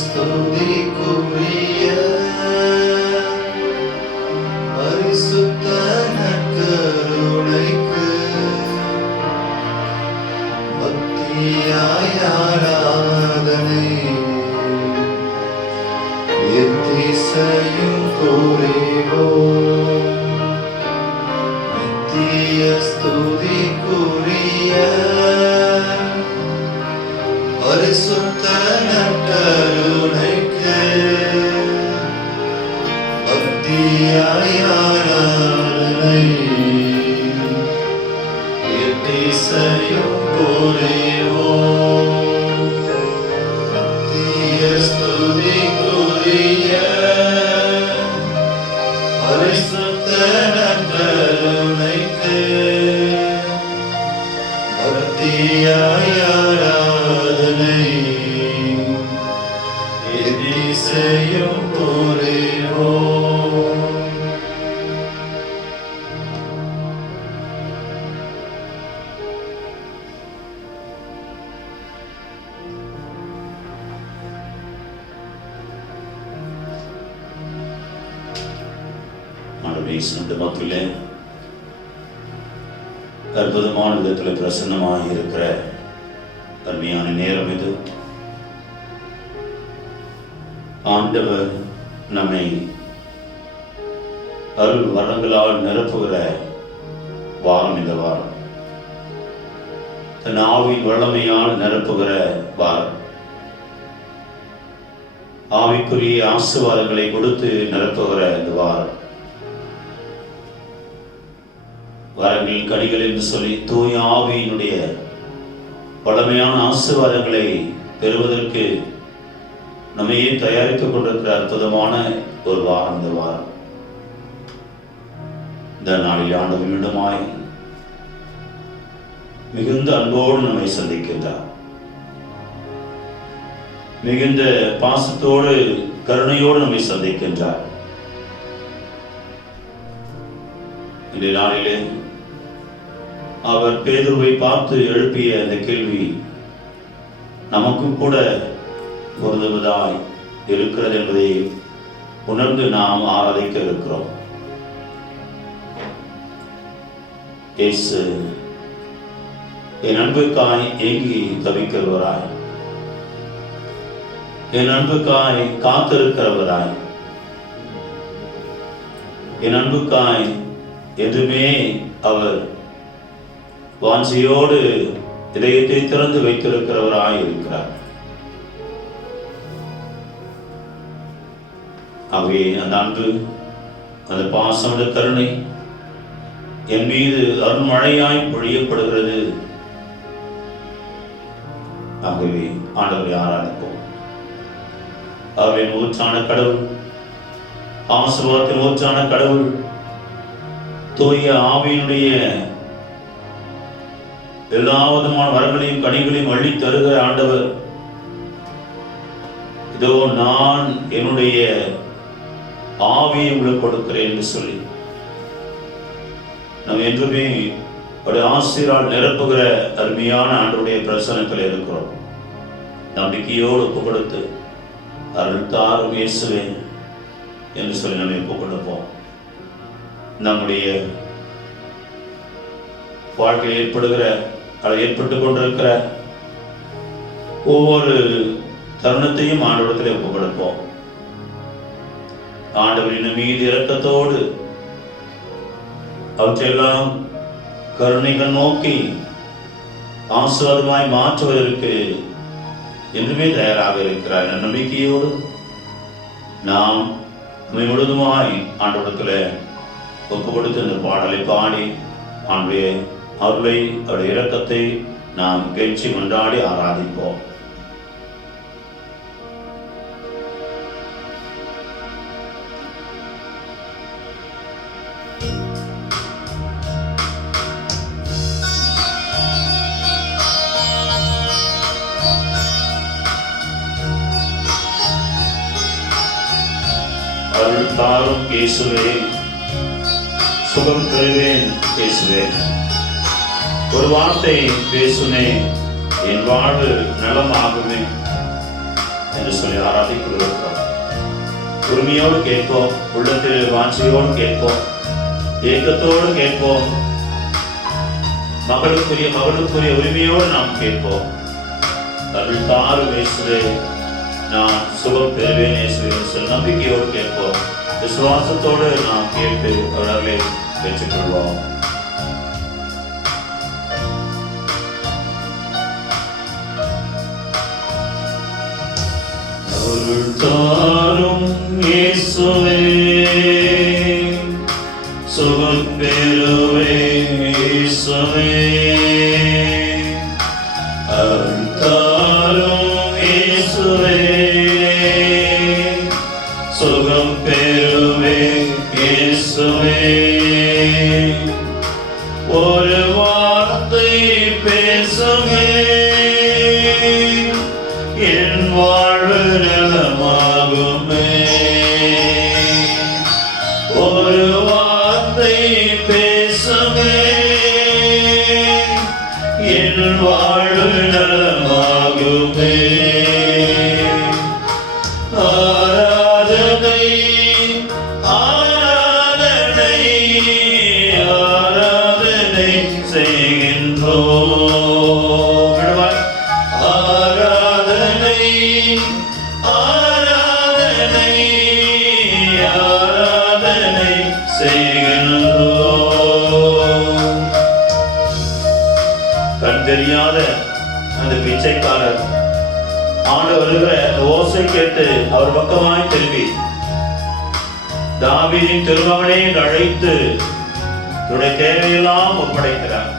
ஸ்துதிக்குரிய பரிசுத்த நற்கருணைக்கு பக்தியாய் ஆராதனை எத்திசையும் புரிவோம். நித்திய ஸ்துதிக்குரிய பரிசுத்த நற்கருணைக்கு பக்தியாய் ஆராதனை எத்திசையும் புரிவோம். நித்திய ஸ்துதிக்குரிய பரிசுத்த நற்கருணைக்கு பக்தியாய் ஆராதனை எத்திசையும் புரிவோம். மத்தியிலே அற்புதமான விதத்தில் பிரசன்னமாக இருக்கிற அருமையான நேரம் இது. ஆண்டவர் நம்மை அருள் வரங்களால் நிரப்புகிற வாரம் இந்த வாரம். தன் ஆவின் வல்லமையால் நிரப்புகிற வாரம். ஆவிக்குரிய ஆசீர்வாதங்களை கொடுத்து நிரப்புகிற இந்த வாரம். வரங்கள் கனிகள் என்று சொல்லி தூய ஆவியினுடைய வல்லமையான ஆசீர்வாதங்களை பெறுவதற்கு நம்மையே தயாரித்துக் கொண்டிருக்கிற அற்புதமான ஒரு வாரம் இந்த வாரம். இந்த நாளில் ஆண்டவர் மீண்டுமாய் மிகுந்த அன்போடு நம்மை சந்திக்கின்றார். மிகுந்த பாசத்தோடு கருணையோடு நம்மை சந்திக்கின்றார். இந்த நாளிலே அவர் பேதுருவை பார்த்து எழுப்பிய அந்த கேள்வி நமக்கும் கூட பொருந்துவதாய் இருக்கிறது என்பதை உணர்ந்து நாம் ஆராதிக்க இருக்கிறோம். இயேசு என் அன்புக்காய் ஏங்கி தவிக்கிறவராய், என் அன்புக்காய் காத்திருக்கிறவராய், என் அன்புக்காய் என்றுமே அவர் வாஞ்சியோடு இதயத்தை திறந்து வைத்திருக்கிறவராய் இருக்கிறார். ஆகவே அந்த அன்பு, அந்த பாசம், அந்த கருணை என் மீது அருண்மழையாய் பொழியப்படுகிறது. ஆகவே ஆண்டவரை ஆராதிப்போம். அவரின் ஊற்றான கடவுள், ஆசீர்வாதத்தின் ஊற்றான கடவுள், தூய ஆவியினுடைய எல்லா விதமான வரங்களையும் கனிகளையும் அள்ளி தருகிற ஆண்டவர், இதோ நான் என்னுடைய ஆவியை உங்களுக்கு கொடுக்கிறேன் என்று சொல்லி நாம் என்றுமே ஒரு ஆசிரியரால் நிரப்புகிற அருமையான ஆண்டவருடைய பிரசனத்தில் இருக்கிறோம். நம்பிக்கையோடு ஒப்பு கொடுத்து அருள் தாரும் இயேசுவே என்று சொல்லி நம்ம ஒப்பு கொடுப்போம். நம்முடைய வாழ்க்கையில் ஏற்பட்டுக் கொண்டிருக்கிற ஒவ்வொரு தருணத்தையும் ஆண்டவரிடத்தில் ஒப்பு கொடுப்போம். ஆண்டவரின் மீது இரக்கத்தோடு அவற்றையெல்லாம் கருணைகள் நோக்கி ஆசீர்வாதமாய் மாற்றுவதற்கு என்றுமே தயாராக இருக்கிறார். நம்பிக்கையோடு நாம் முழுவதுமாய் ஆண்டவரிடத்தில் ஒப்பு கொடுத்து இந்த பாடலை பாடி ஆண்டுடைய அருளை, அவருடைய இரக்கத்தை நாம் கெஞ்சி கொண்டாடி ஆராதிப்போம். அருள் தாரும் இயேசுவே, சுகம் பெறுவேன் இயேசுவே. ஒரு வார்த்தை பேசுனே, என் வாழ்வு நலமாகுமே. என்று சொல்லி ஆராதிக்கிறோம். உரிமையோடு கேட்போம், உள்ளத்தில் வாஞ்சியோடு கேட்போம், ஏக்கத்தோடு கேட்போம், மகளுக்குரிய உரிமையோடு நாம் கேட்போம். அருள் தாரும் இயேசுவே, நான் சுகம் பெறுவேன் இயேசுவே என்று சொல்லி நம்பிக்கையோடு கேட்போம். விசுவாசத்தோடு நாம் கேட்டு அவர்களை பெற்றுக்கொள்வோம். அருள் தாரும் இயேசுவே, சுகம் பெறுவேன் இயேசுவே. அருள் தாரும் இயேசுவே, சுகம் பெறுவேன் இயேசுவே. ஒரு வார்த்தை பேசுமே, என் வாழ்வு நலமாகுமே. ஒரு வார்த்தை பேசுமே, என் வாழ்வு நலமாகுமே. ஆராதனை ஆராதனை ஆராதனை செய்கின்றோம். ஆராதனை ஆராதனை ஆராதனை செய்கின்றோம். கண் தெரியாத அந்த பிச்சைக்காரர் ஆண்டவர் வருகிற ஓசை கேட்டு அவர் பக்கமாய் திரும்பி தாவீதின் திருமகனை அழைத்து தன்னுடைய தேவையெல்லாம் ஒப்படைக்கிறார்.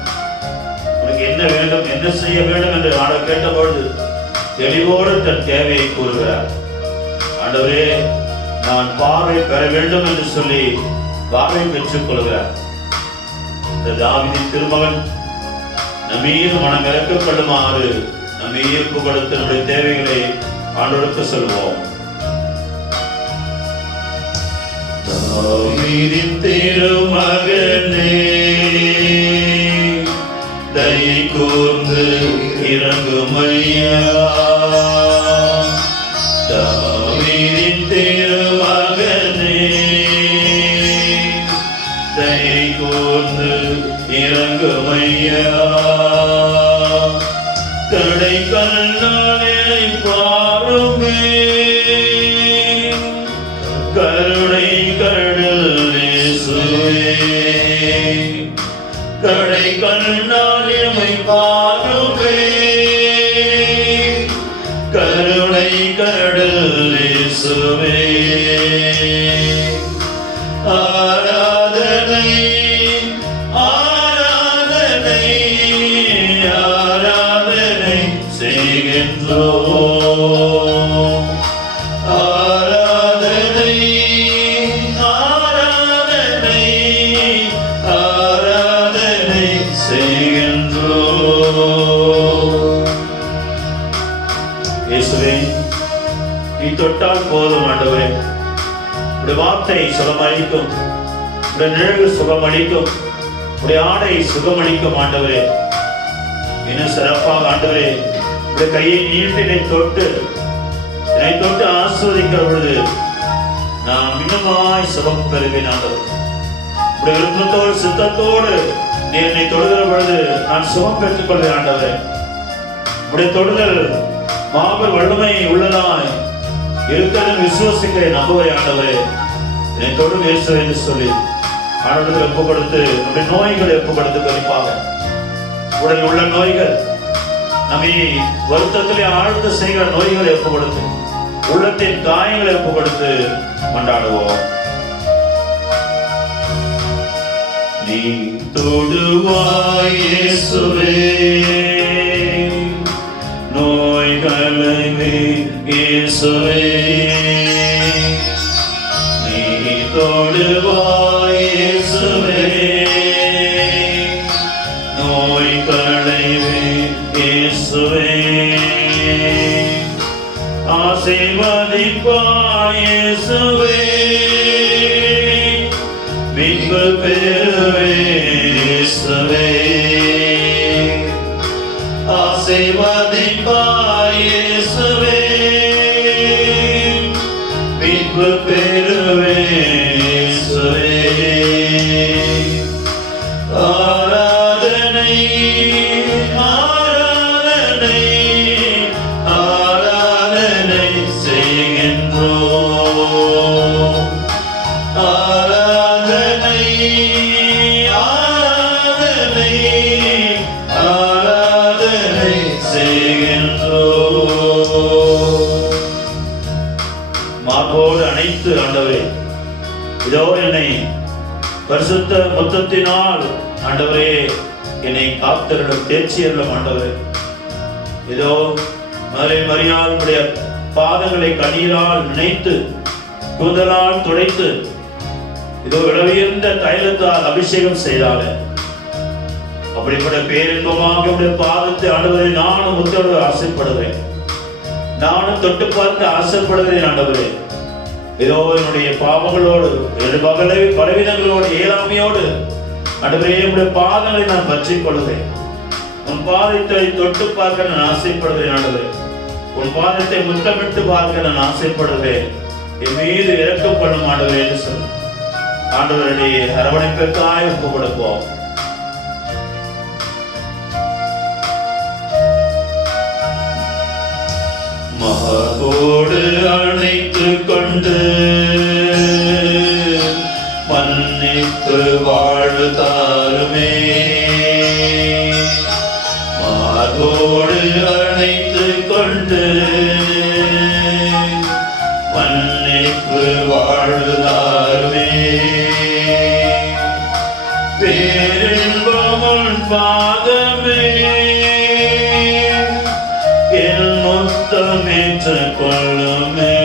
உனக்கு என்ன வேண்டும், என்ன செய்ய வேண்டும் என்று ஆண்டவர் கேட்டபொழுது தெளிவோடு தன் தேவையை கூறுகிறார். ஆண்டவரே, நான் பார்வை பெற வேண்டும் என்று சொல்லி பார்வை பெற்றுக் கொள்கிறார். இந்த தாவீதின் திருமகன் நம்மீது மனம் இறக்கப்படுமாறு நம்மை ஈர்ப்பு கொடுத்து நம்முடைய தேவைகளை ஆண்டவருக்கு சொல்வோம். தாவீதின் திருமகனே, தயை கூர்ந்து இறங்குமையா. தாவீதின் திருமகனே, தயை கூர்ந்து இறங்குமையா. கடை கண்ணாலை பாருமே, கருணை கடல் இயேசுவே. கடை கண்ணாலை பாருமே, கருணை கடல் இயேசுவே. ஆராதனை ஆராதனை ஆராதனை செய்கின்றோம். ஆராதனை ஆராதனை ஆராதனை செய்கின்றோம். இயேசுவே, நீ தொட்டால் போதும் ஆண்டவரே. உடைய வார்த்தை சுகமளிக்கும், உடைய நிழல் சுகமளிக்கும், உடைய ஆடை சுகமளிக்கும் ஆண்டவரே. இன்னும் சிறப்பாக ஆண்டவரே, உடைய கையை நீட்டி என்னை தொட்டு ஆஸ்வதிக்கிற பொழுது நான் இன்னுமாய் சுகம் பெறுவேன் ஆண்டவர். உடைய விருப்பத்தோடு சித்தத்தோடு நீ என்னை தொடுகிற பொழுது நான் சுகம் பெற்றுக் கொள்வேன் ஆண்டவரே. உடைய தொடுதல் மாபெரும் வல்லமை உள்ளதாய் இருக்கிறது விசுவாசிக்கிறேன், நம்புகிறேன் ஆண்டவரே. என்னை தொடும் இயேசுவே என்று சொல்லி ஆண்டவருக்கு ஒப்பு கொடுத்து நம்முடைய நோய்களை ஒப்பு கொடுத்து, குறிப்பாக உடல் உள்ள நோய்கள், நம்மை வருத்தத்திலே ஆழ்ந்து செய்கிற நோய்களை ஒப்பு கொடுத்து, உள்ளத்தின் காயங்களை ஒப்பு கொடுத்து கொண்டாடுவோம். நீ தொடுவாய் இயேசுவே, நோய்களை இயேசுவே. நீ தொடுவாய் இயேசுவே, நோய்களை இயேசுவே. ஆசீர்வதிப்பாய் இயேசுவே, மீட்பு பெறுவேன் இயேசுவே. ஆசீர்வதிப்பாய் இயேசுவே, கொடுத்த மொத்தத்தினால் ஆண்டவரே என்னை காத்தருளும், தேர்ச்சி அருளும் ஆண்டவரே. இதோ மரியாளுடைய பாதங்களை கண்ணீரால் நினைத்து கூதலால் துடைத்து இதோ இளவியர்ந்த தைலத்தால் அபிஷேகம் செய்தால அப்படிப்பட்ட பேரின்பமாக உடைய பாதத்தை ஆண்டவரை நானும் முத்தோடு ஆசைப்படுவேன், நானும் தொட்டு பார்த்து ஆசைப்படுகிறேன் ஆண்டவரே. இதோ என்னுடைய பாவங்களோடு பலவீனங்களோடு இயலாமையோடு ஆண்டவரே உடைய பாதங்களை நான் பற்றிக் கொள்வேன். உன் பாதத்தை தொட்டு பார்க்க நான் ஆசைப்படுகிறேன் ஆண்டவரே. உன் பாதத்தை முத்தமிட்டு பார்க்க நான் ஆசைப்படுவேன். என் மீது இரக்கம் பண்ணும் ஆண்டவரே என்று சொல். ஆண்டவருடைய அரவணைப்பிற்காய் ஒப்பு கொடுப்போம். மகோடு அணைத்து கொண்டு மன்னித்து வாழ்த்தாருமே, மகோடு அணைத்து கொண்டு மன்னிப்பு வாழ்த்தாருமே. பேரின்பமுன் பாதமே என் முத்தமேற்று கொள்ளுமே,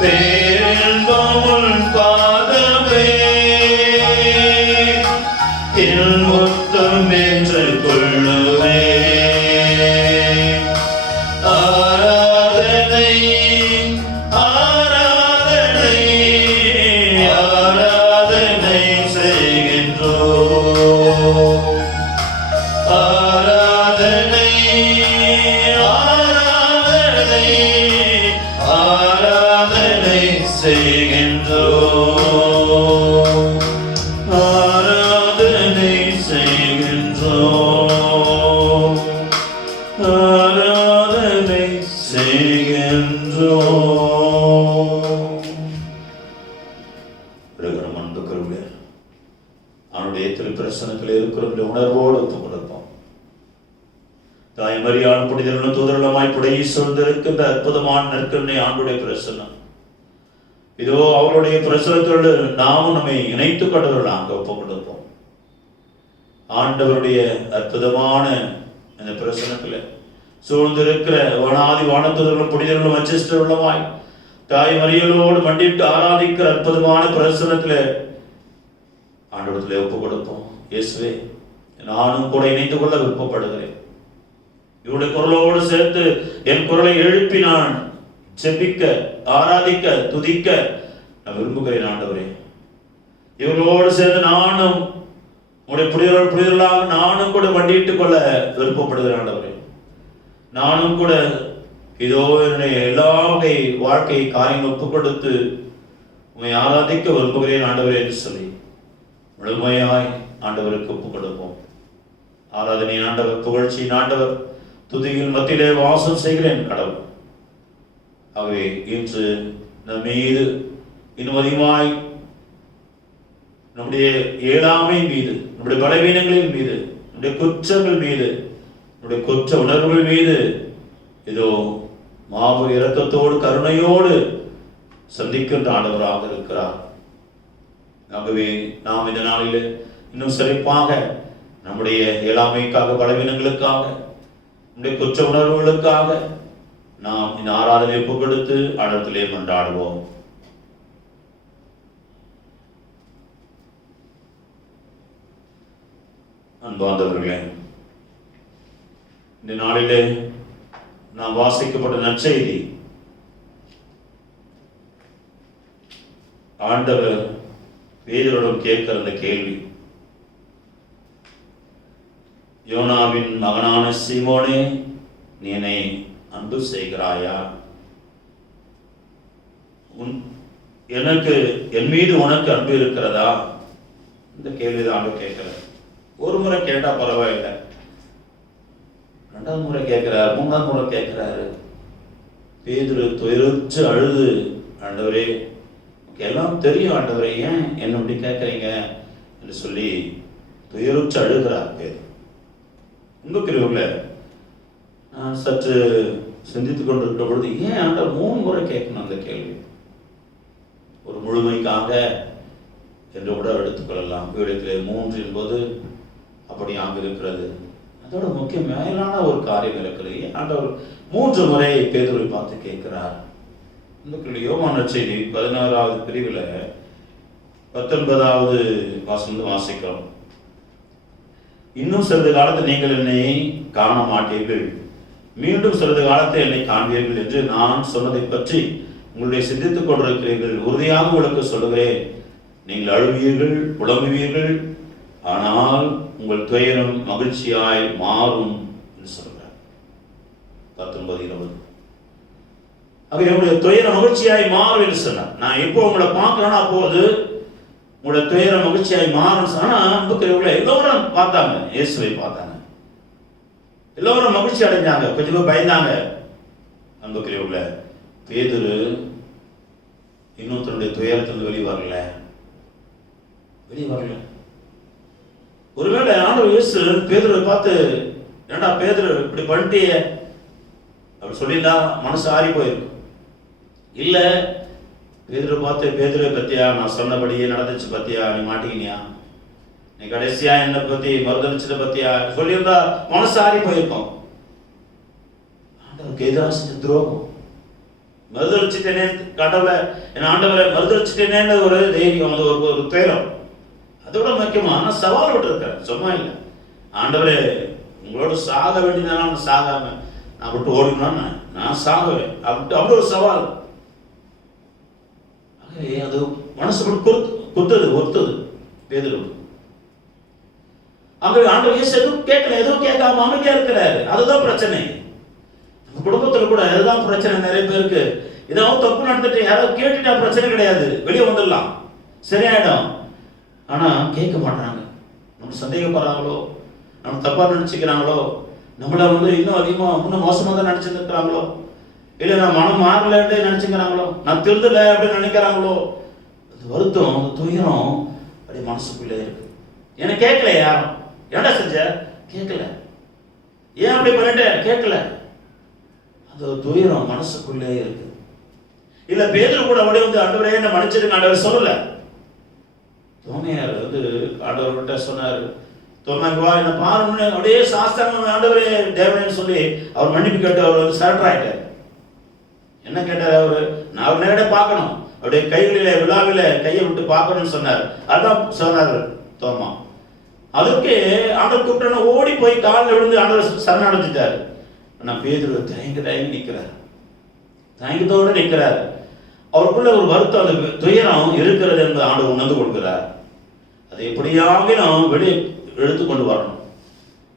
பேரின்பமுன் பாதமே என் முத்தமேற்று கொள்ளுமே. ஆராதனை ஆராதனை ஆராதனை செய்கின்றோம், ஆராதனை ஆராதனை ஆராதனை செய்கின்றோம், ஆராதனை செய்கின்றோம், ஆராதனை செய்கின்றோம். அன்புக்குரிய அவனுடைய திருப்பிரசனத்தில் இருக்கிற உணர்வோடு ஒத்துக் கொடுப்போம். தாய் மரியாள் புனிதர்களும் தூதர்களுமாய் புடையை சூழ்ந்திருக்கின்ற அற்புதமான நற்கருணை ஆண்டுடைய பிரசனம். இதோ அவருடைய பிரசனத்தோடு நாமும் நம்மை இணைத்துக் கொண்டவர்களாக ஒப்புக் கொடுப்போம். ஆண்டவருடைய அற்புதமான இந்த பிரசனத்தில் சூழ்ந்திருக்கிற வனாதி வானத்தூதர்களும் புனிதர்களும் அச்சிஷ்டர்களுமாய் தாய் மரியாளோடு மண்டிட்டு ஆராதிக்கிற அற்புதமான பிரசனத்தில் ஆண்டவரத்தில் ஒப்புக் கொடுப்போம். இயேசுவே, நானும் கூட இணைந்து கொள்ள விருப்பப்படுகிறேன். இவருடைய குரலோடு சேர்த்து என் குரலை எழுப்பி நான் செபிக்க, ஆராதிக்க, துதிக்க நான் விரும்புகிறேன் ஆண்டவரே. இவர்களோடு சேர்ந்து நானும் உடைய புனிதர்களாக நானும் கூட மண்டிட்டுக் கொள்ள விருப்பப்படுகிறேன் ஆண்டவரே. நானும் கூட இதோ என்னுடைய எல்லா வகை வாழ்க்கை காரியங்கள் ஒப்புக் கொடுத்து உண்மை ஆராதிக்க விரும்புகிறேன் ஆண்டவரே என்று சொல்லி முழுமையாய் ஆண்டவருக்கு ஒப்புக் கொடுப்போம். ஆராதனை ஆண்டவர், புகழ்ச்சியின் ஆண்டவர், துதியில் மத்தியிலே வாசம் செய்கிறேன் கடவுள். ஆகவே இன்று நம் மீது இன்னும் அதிகமாய் நம்முடைய இயலாமை மீது, நம்முடைய பலவீனங்களின் மீது, நம்முடைய குற்றங்கள் மீது, நம்முடைய குற்ற உணர்வுகள் மீது இதோ மாபெரும் இரக்கத்தோடு கருணையோடு சந்திக்கின்ற ஆண்டவராக இருக்கிறார். ஆகவே நாம் இந்த நாளில் இன்னும் சிறப்பாக நம்முடைய இயலாமைக்காக, பலவீனங்களுக்காக, நம்முடைய குற்ற உணர்வுகளுக்காக நாம் இந்த ஆராதனை ஒப்புக் கொடுத்து ஆண்டவரிலே மன்றாடுவோம். அன்பார்ந்தவர்களே, இந்த நாளிலே நாம் வாசிக்கப்பட்ட நற்செய்தி ஆண்டவர் பேதுருவிடம் கேட்கிற அந்த கேள்வி, யோனாவின் மகனான சீமோனே, நீ என்னை அன்பு செய்கிறாயா? எனக்கு என் மீது உனக்கு அன்பு இருக்கிறதா? இந்த கேள்விதான் ஆண்டவர் கேட்கிறார். ஒரு முறை கேட்டா பரவாயில்லை, ரெண்டாவது முறை கேட்கிறார், மூணாவது முறை கேட்கிறாரு. பேதுரு துயருற்று அழுது, ஆண்டவரே எல்லாம் தெரியும் ஆண்டவரே, ஏன் என்ன இப்படி கேட்குறீங்க என்று சொல்லி துயருற்று அழுகிறார் பேதுரு. அன்புக்குரியவர்களே, நான் சற்று சிந்தித்துக் கொண்டிருக்கிற பொழுது ஏன் ஆண்டவர் 3 முறை கேட்கணும் அந்த கேள்வி? ஒரு முழுமைக்காக, என்று கூட எடுத்துக்கொள்ளலாம். விடத்திலே 3 என்பது அப்படியாக இருக்கிறது. அதோட முக்கிய மேலான ஒரு காரியம் இருக்கிறது. ஆண்டவர் 3 முறை பேதுருவை பார்த்து கேட்கிறார். இந்த யோவான் நற்செய்தி 16வது பிரிவில் 19வது வசனம் வாசிக்கிறோம். இன்னும் சிறிது காலத்தில் நீங்கள் என்னை காண மாட்டீர்கள், மீண்டும் சிறிது காலத்தில் என்னை காண்பீர்கள் என்று நான் சொன்னதை பற்றி உங்களுடைய சிந்தித்துக் கொண்டிருக்கிறீர்கள். உறுதியாக உங்களுக்கு சொல்லுகிறேன், நீங்கள் அழுவீர்கள், புலம்புவீர்கள், ஆனால் உங்கள் துயரம் மகிழ்ச்சியாய் மாறும் என்று சொல்கிறார். 19-20. உங்களுடைய துயரம் மகிழ்ச்சியாய் மாறும் என்று சொன்னார். நான் எப்போ உங்களை பார்க்கிறேன்னா அப்போது உங்களுடைய துயரம் மகிழ்ச்சியாய் மாறும். ஆனா அன்புக்குரியவர்களை எல்லோரும் பார்த்தாங்க, இயேசுவை பார்த்தாங்க, எல்லோரும் மகிழ்ச்சி அடைஞ்சாங்க, கொஞ்சம் பேர் பயந்தாங்க. அன்புக்குரியவர்களை பேதுரு இன்னும் தன்னுடைய துயரத்திலிருந்து வெளியே வரல. ஒருவேளை ஆண்டவர் இயேசு பேதுருவை பார்த்து, ஏண்டா பேதுரு இப்படி பண்ணிட்டிய அப்படி சொல்லியிருந்தா மனசு ஆறி போயிருக்கும். இல்ல பேதுரு பார்த்து, பேதுருவை பத்தியா நான் சொன்னபடியே நடந்துச்சு பத்தியா, நீ மாட்டீங்கனியா, நீ கடைசியா என்ன பத்தி மறுதளிச்சத பத்தியா சொல்லியிருந்தா மனசு ஆறி போயிருக்கும். ஆண்டவருக்கு எதிராக செஞ்ச துரோகம், மறுதளிச்சுட்டேனே கடவுளை, என் ஆண்டவரை மறுதளிச்சுட்டேனேன்னு ஒரு தைரியம், அது ஒரு துயரம். அதோட முக்கியமா நான் சவால் விட்டு இருக்கிறேன், சும்மா இல்லை. ஆண்டவரே உங்களோட சாக வேண்டியதான சாகாம நான் விட்டு ஓடிக்கணும்னு நான் சாகுவேன் அப்படி ஒரு சவால். அது மனசு குத்துது ஒத்துது பேதுரு. அங்க ஆண்டவர் இயேசு எதுவும் கேட்கல, எதுவும் கேட்காம அமைதியா இருக்கிறாரு. அதுதான் பிரச்சனை. நம்ம குடும்பத்துல கூட அதுதான் பிரச்சனை. நிறைய பேருக்கு ஏதாவது தப்பு நடந்துட்டு யாராவது கேட்டுட்டா பிரச்சனை கிடையாது, வெளியே வந்துடலாம், சரியாயிடும். ஆனா கேட்க மாட்டாங்க. நம்ம சந்தேகப்படுறாங்களோ, நம்ம தப்பா நினைச்சுக்கிறாங்களோ, நம்மள இன்னும் அதிகமா இன்னும் மோசமா தான் நினைச்சுட்டு இருக்கிறாங்களோ, இல்ல நான் மனம் மாறலன்னு நினைச்சுக்கிறாங்களோ, நான் திருந்தல அப்படின்னு நினைக்கிறாங்களோ, அது வருத்தம், அந்த துயரம் அப்படி மனசுக்குள்ளே இருக்கு. எனக்கு கேட்கல, யாரும் ஏன்டா செஞ்ச கேட்கல, ஏன் அப்படி பண்ணிட்ட கேட்கல, அது துயரம் மனசுக்குள்ளே இருக்கு. இல்ல பேதுரு கூட அப்படியே ஆண்டவரே என்ன மன்னிச்சிருங்க ஆண்டவர் சொல்லல. தோமையார் ஆண்டவர்கிட்ட சொன்னார், தோமாக்கு வா என்ன பாருன்னு அப்படியே சாஸ்திரம் ஆண்டவரே தேவனேன்னு சொல்லி அவர் மன்னிப்பு கேட்டு அவர் சரண்டர் ஆயிட்டார். என்ன கேட்டார் அவரு? நான் அவர் நேரடியாக பார்க்கணும், அப்படியே கைகளில விழாவில கையை விட்டு பார்க்கணும்னு சொன்னார். அதான் சொன்னார் தோமா. அதுக்கு ஆண்டவர் கூப்பிட்டு ஓடி போய் காலில் விழுந்து ஆண்டவர் சரணடைஞ்சிட்டாரு. ஆனா பேதுரு தயங்கி நிற்கிறார், தயங்கத்தோடு நிற்கிறார். அவருக்குள்ள ஒரு வருத்தம், அந்த துயரம் இருக்கிறது என்பதை ஆண்டவர் உணர்ந்து கொள்கிறார். அதை எப்படியாக நாம் வெளியே எடுத்துக்கொண்டு வரணும்.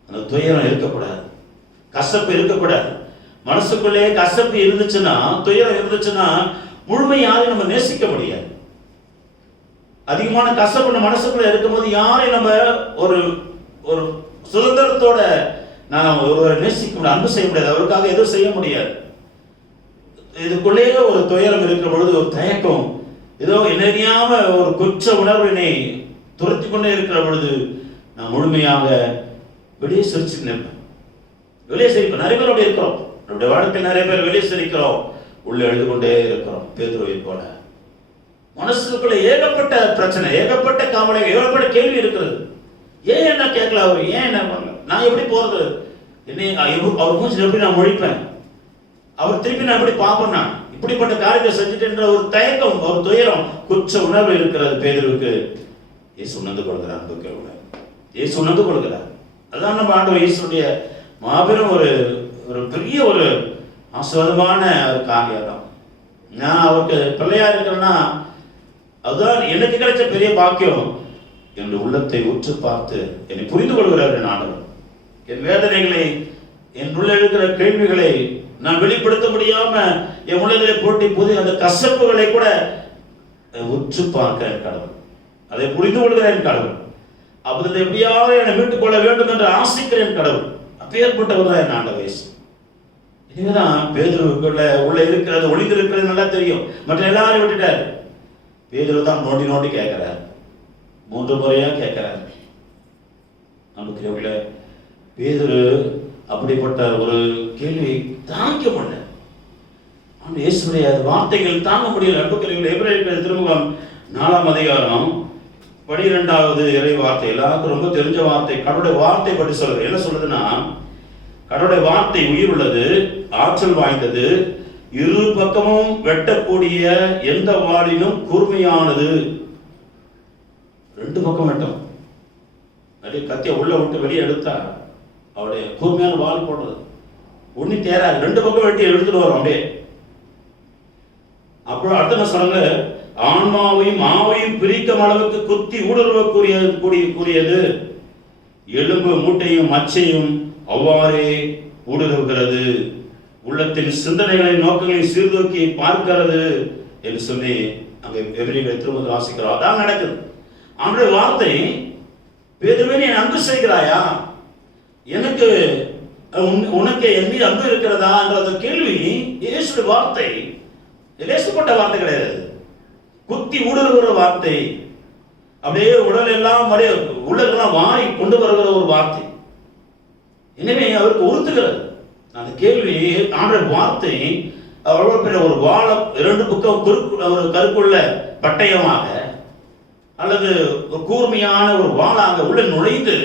அந்த துயரம் இருக்கக்கூடாது, கசப்பு இருக்கக்கூடாது. மனசுக்குள்ளே கசப்பு இருந்துச்சுன்னா, துயரம் இருந்துச்சுன்னா முழுமை யாரையும் நம்ம நேசிக்க முடியாது. அதிகமான கசப்பு நம்ம மனசுக்குள்ள இருக்கும்போது யாரையும் நம்ம ஒரு ஒரு சுதந்திரத்தோட நான் ஒருவரை நேசிக்க முடியாது, அன்பு செய்ய முடியாது, அவருக்காக எதுவும் செய்ய முடியாது. இதுக்குள்ளேயே ஒரு துயரம் இருக்கிற பொழுது ஒரு தயக்கம், ஏதோ என்னையாம ஒரு குற்ற உணர்வினை துரத்தி கொண்டே இருக்கிற பொழுது நான் முழுமையாக வெளியே சிரிச்சுட்டு நிற்பேன், வெளியே சிரிப்பேன். நிறைய பேர் அப்படி இருக்கிறோம், நம்முடைய வாழ்க்கையில் நிறைய பேர் வெளியே சிரிக்கிறோம், உள்ள எழுது கொண்டே இருக்கிறோம். பேதுருவை போல மனசுக்குள்ள ஏகப்பட்ட பிரச்சனை, ஏகப்பட்ட கவலை, ஏகப்பட்ட கேள்வி இருக்கிறது. ஏன் என்ன கேட்கல அவர், ஏன் என்ன பண்ணல, நான் எப்படி போறது, என்னை அவர் மூஞ்சி எப்படி நான் முழிப்பேன், அவர் திருப்பி நான் எப்படி பார்ப்பேன், நான் இப்படிப்பட்ட காரியத்தை செஞ்சுட்டு ஒரு தயக்கம், ஒரு துயரம், குற்ற உணர்வு இருக்கிறது பேதுருவுக்கு. இயேசு உணர்ந்து கொள்கிறார், இயேசு உணர்ந்து கொள்கிறார். அதான் நம்ம ஆண்டவர் இயேசுடைய மாபெரும் ஒரு ஒரு பெரிய ஒரு ஆசீர்வாதமான ஒரு காரியம் தான். நான் அவருக்கு பிள்ளையா இருக்கிறேன்னா அதுதான் எனக்கு கிடைச்ச பெரிய பாக்கியம். என்னுடைய உள்ளத்தை உற்று பார்த்து என்னை புரிந்து கொள்கிறார் என் ஆண்டவர். என் வேதனைகளை, என் உள்ள இருக்கிற கேள்விகளை நான் வெளிப்படுத்த முடியாம என் உள்ளங்களை போட்டி புது அந்த கசப்புகளை கூட உற்று பார்க்க என் கடவுள், அதை புரிந்து கொள்கிற என் கடவுள். அப்படி எப்படியாவது என்னை மீட்டுக் கொள்ள வேண்டும் என்று ஆசிக்கிற என் கடவுள். அப்பேற்பட்டவர் தான் என் ஆண்டவர். இதுதான் பேதுருவுக்குள்ள உள்ள இருக்கிறது, ஒளிந்து இருக்கிறது நல்லா தெரியும். மற்ற எல்லாரும் விட்டுட்டாரு. பேதுரு தான் நோண்டி நோண்டி கேட்கிறார், 3 முறையா கேட்கிறார். நமக்கு பேதுரு அப்படிப்பட்ட ஒரு கேள்வி தாங்க முடியல, இயேசுடைய வார்த்தைகள் தாங்க முடியல. எபிரேயர் திருமுகம் 4ஆம் அதிகாரம் 12வது இறை வார்த்தை எல்லாருக்கும் ரொம்ப தெரிஞ்ச வார்த்தை. கடவுளுடைய வார்த்தை பற்றி சொல்றது என்ன சொல்லுதுன்னா, கடவுளுடைய வார்த்தை உயிர் உள்ளது, ஆற்றல் வாய்ந்தது, இரு பக்கமும் வெட்டக்கூடிய எந்த வாளினும் கூர்மையானது. ரெண்டு பக்கம் வெட்டும், அப்படியே கத்திய உள்ள விட்டு வெளியே எடுத்தா அவருடைய கூர்மையான வாள் போடுறது ஒண்ணு தேராது, ரெண்டு பக்கம் வெட்டி எடுத்துட்டு வரும் அப்படியே. அப்புறம் அடுத்த சொல்லுங்க, ஆன்மாவையும் ஆவையும் பிரிக்கும் அளவுக்கு குத்தி ஊடுருவக்கூடியது, எலும்பு மூட்டையும் மச்சையும் அவ்வாறே ஊடுருவுகிறது, உள்ளத்தின் சிந்தனைகளை நோக்கங்களை சீர்தூக்கி பார்க்கிறது என்று சொல்லி அங்கே எபிரேயர் திரும்ப வாசிக்கிறோம். அதான் நடக்குது. அவனுடைய வார்த்தை, பேதுருவே நீ அன்பு செய்கிறாயா, எனக்கு உனக்கு என் மீது அன்பு இருக்கிறதா என்ற கேள்வி இயேசுடைய வார்த்தை லேசப்பட்ட வார்த்தை கிடையாது, குத்தி ஊடுருகிற வார்த்தை, அப்படியே உடல் எல்லாம் அப்படியே உள்ளெல்லாம் வாரி கொண்டு வருகிற ஒரு வார்த்தை. எனவே அவருக்கு உறுத்துகிறது அந்த கேள்வி. ஆண்ட வார்த்தை அவ்வளவு பெரிய ஒரு வாழ இரண்டு பக்கம் ஒரு கருக்குள்ள பட்டயமாக அல்லது கூர்மையான ஒரு வாளாக உள்ள நுழைந்து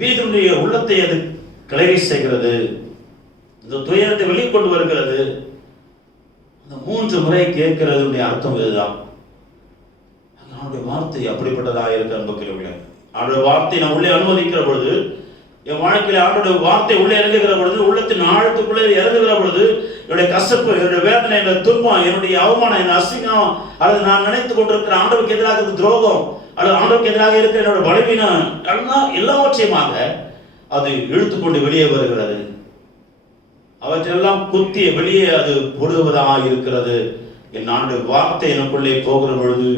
பேதுருடைய உள்ளத்தை அது கிளறி செய்கிறது, இந்த துயரத்தை வெளிக்கொண்டு வருகிறது. அந்த 3 முறை கேட்கிறது அர்த்தம் இதுதான். அவனுடைய வார்த்தை அப்படிப்பட்டதாக இருக்க அன்புக்கிறவர்களே, அவனுடைய வார்த்தை நான் உள்ளே அனுமதிக்கிற பொழுது, என் வாழ்க்கையில் அவனுடைய வார்த்தை உள்ளே இறங்குகிற பொழுது, உள்ளத்தின் ஆழத்துக்குள்ளே இறங்குகிற பொழுது, என்னுடைய கசப்பு, என்னுடைய வேதனை, என்னுடைய துன்பம், என்னுடைய அவமானம், என் அசிங்கம், அல்லது நான் நினைத்துக் கொண்டிருக்கிற ஆண்டவருக்கு எதிராக இருக்கிற துரோகம், அல்லது ஆண்டவருக்கு எதிராக இருக்கிற என்னோட பலவீனம், எல்லாவற்றையுமாக அது இழுத்துக்கொண்டு வெளியே வருகிறது. அவற்றெல்லாம் குத்தி வெளியே அது போடுவதாக இருக்கிறது. என் ஆண்டு வார்த்தை எனக்குள்ளே போகிற பொழுது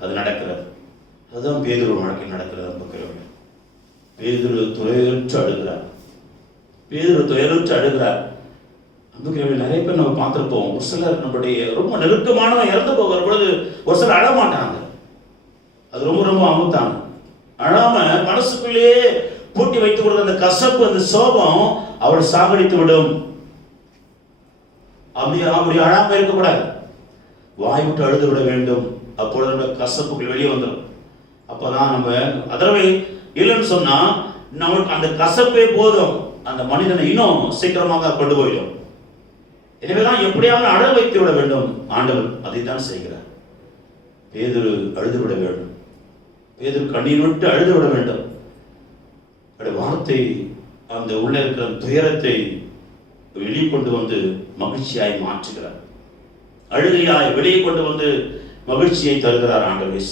அது நடக்கிறது. அதுதான் பேதுரு வாழ்க்கை நடக்கிறது. பேதுரு துயருற்று அழுகிறார். பேதுரு துயருற்று அழுகிறார். நிறைய பேர் நம்ம பார்த்திருப்போம். ஒரு சிலர் நம்மளுடைய ரொம்ப நெருக்கமானவன் இறந்து போகிற பொழுது ஒரு சிலர் அழமாட்டாங்க. அது ரொம்ப ரொம்ப அமுத்தாங்க. அழாம மனசுக்குள்ளேயே பூட்டி வைத்துக் கொடுத்த அந்த கசப்பு, அந்த சோபம் அவளை சாகடித்து விடும். அப்படி அழாம இருக்கக்கூடாது, வாய் விட்டு அழுது விட வேண்டும். அப்பொழுது நம்ம கசப்புகள் வெளியே வந்துடும். அப்பதான் நம்ம அதர்வை இல்லைன்னு சொன்னா நமக்கு அந்த கசப்பே போதும், அந்த மனிதனை இன்னும் சீக்கிரமாக கொண்டு போயிடும். எனவேதான் எப்படியாவது அழ வைத்து விட வேண்டும். ஆண்டவர் அதைத்தான் செய்கிறார். பேதுரு அழுது விட வேண்டும், பேதுரு கண்ணீர் விட்டு அழுது விட வேண்டும். வார்த்தை அந்த உள்ள இருக்கிற துயரத்தை வெளியே கொண்டு வந்து மகிழ்ச்சியாய் மாற்றுகிறார். அழுகையாய் வெளியே கொண்டு வந்து மகிழ்ச்சியை தருகிறார் ஆண்டவர்.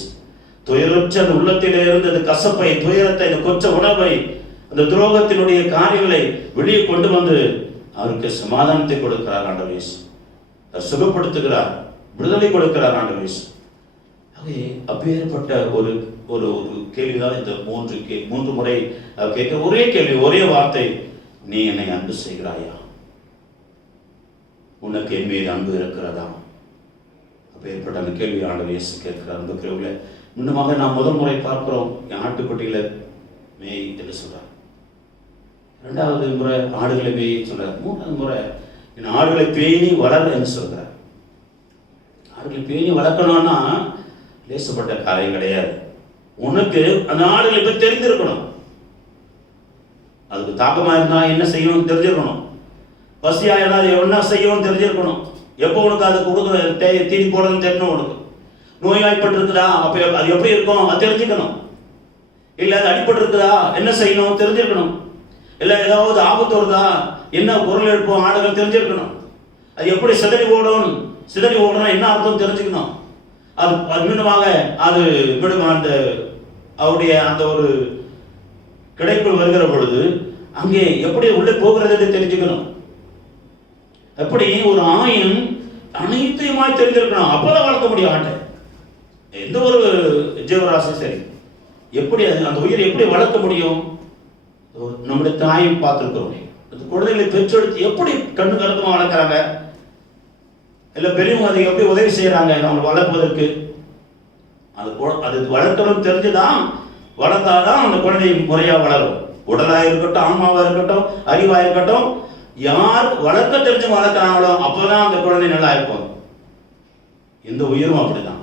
துயரற்ற அந்த உள்ளத்திலே இருந்து அந்த கசப்பை, துயரத்தை, அந்த கொச்ச உணவை, அந்த துரோகத்தினுடைய காரியங்களை வெளியே கொண்டு வந்து அவருக்கு சமாதானத்தை கொடுக்கிறார் ஆண்டவர். சுகப்படுத்துகிறார், விடுதலை கொடுக்கிறார் ஆண்டவர். அப்பேற்பட்ட ஒரு ஒரு கேள்விதான் இந்த 3 முறை கேட்கிற ஒரே கேள்வி, ஒரே வார்த்தை, நீ என்னை அன்பு செய்கிறாயா, உனக்கு என் மீது அன்பு இருக்கிறதா? அப்பேற்பட்ட அந்த கேள்வி ஆண்டவர் இயேசு கேட்கிறார். அந்த கேள்வியில இன்னுமாக நாம் முதல் முறை பார்க்கிறோம், என் ஆட்டுக்குட்டியில மேய் என்று சொல்றார். 2வது முறை ஆடுகளை மேய் சொல்றார். 3வது முறை என் ஆடுகளை பேணி வளர் என்று சொல்றார். ஆடுகளை பேணி வளர்க்கணும்னா லேசப்பட்ட காரியம் கிடையாது. உனக்கு அந்த ஆடுகளை பற்றி தெரிந்திருக்கணும். அதுக்கு தாக்கமா இருந்தா என்ன செய்யணும் தெரிஞ்சிருக்கணும். பசியா இருந்தால் என்ன செய்யணும் தெரிஞ்சிருக்கணும். எப்போ உனக்கு அது கொடுக்க தீனி போடணும்னு தெரியணும். உனக்கு நோய்வாய்ப்பட்டு இருக்குதா, அப்ப அது எப்படி இருக்கும் அது தெரிஞ்சுக்கணும். இல்ல அது அடிபட்டு இருக்குதா, என்ன செய்யணும் தெரிஞ்சிருக்கணும். இல்ல ஏதாவது ஆபத்து வருதா, என்ன பொருள் எடுப்போம் ஆடுகள் தெரிஞ்சிருக்கணும். அது எப்படி சிதறி ஓடணும் என்ன அர்த்தம் தெரிஞ்சுக்கணும். அது மீண்டுமாக அது மீண்டும் அந்த அவருடைய அந்த ஒரு கிடைக்குள் வருகிற பொழுது அங்கே எப்படி உள்ளே போகிறது தெரிஞ்சுக்கணும். எப்படி ஒரு ஆயின் அனைத்தையுமாய் தெரிஞ்சிருக்கணும். அப்பதான் வளர்க்க முடியும் ஆட்டை. எந்த ஒரு ஜீவராசி சரி, எப்படி அந்த உயிரை எப்படி வளர்க்க முடியும்? நம்முடைய தாயை பார்த்திருக்கிறோம். அந்த குழந்தைகளை பெற்றெடுத்து எப்படி கண்ணு கருத்துமா வளர்க்குறாங்க, இல்லை பெரியவங்க அதை எப்படி உதவி செய்யறாங்க நம்ம வளர்ப்பதற்கு. அது வளர்க்கணும் தெரிஞ்சுதான் வளர்த்தாதான் அந்த குழந்தை முறையா வளரும். உடலா இருக்கட்டும், ஆன்மாவா இருக்கட்டும், அறிவா இருக்கட்டும், யார் வளர்க்க தெரிஞ்சு வளர்க்கிறாங்களோ அப்பதான் அந்த குழந்தை நல்லா இருக்கும். இந்த உயிரும் அப்படிதான்.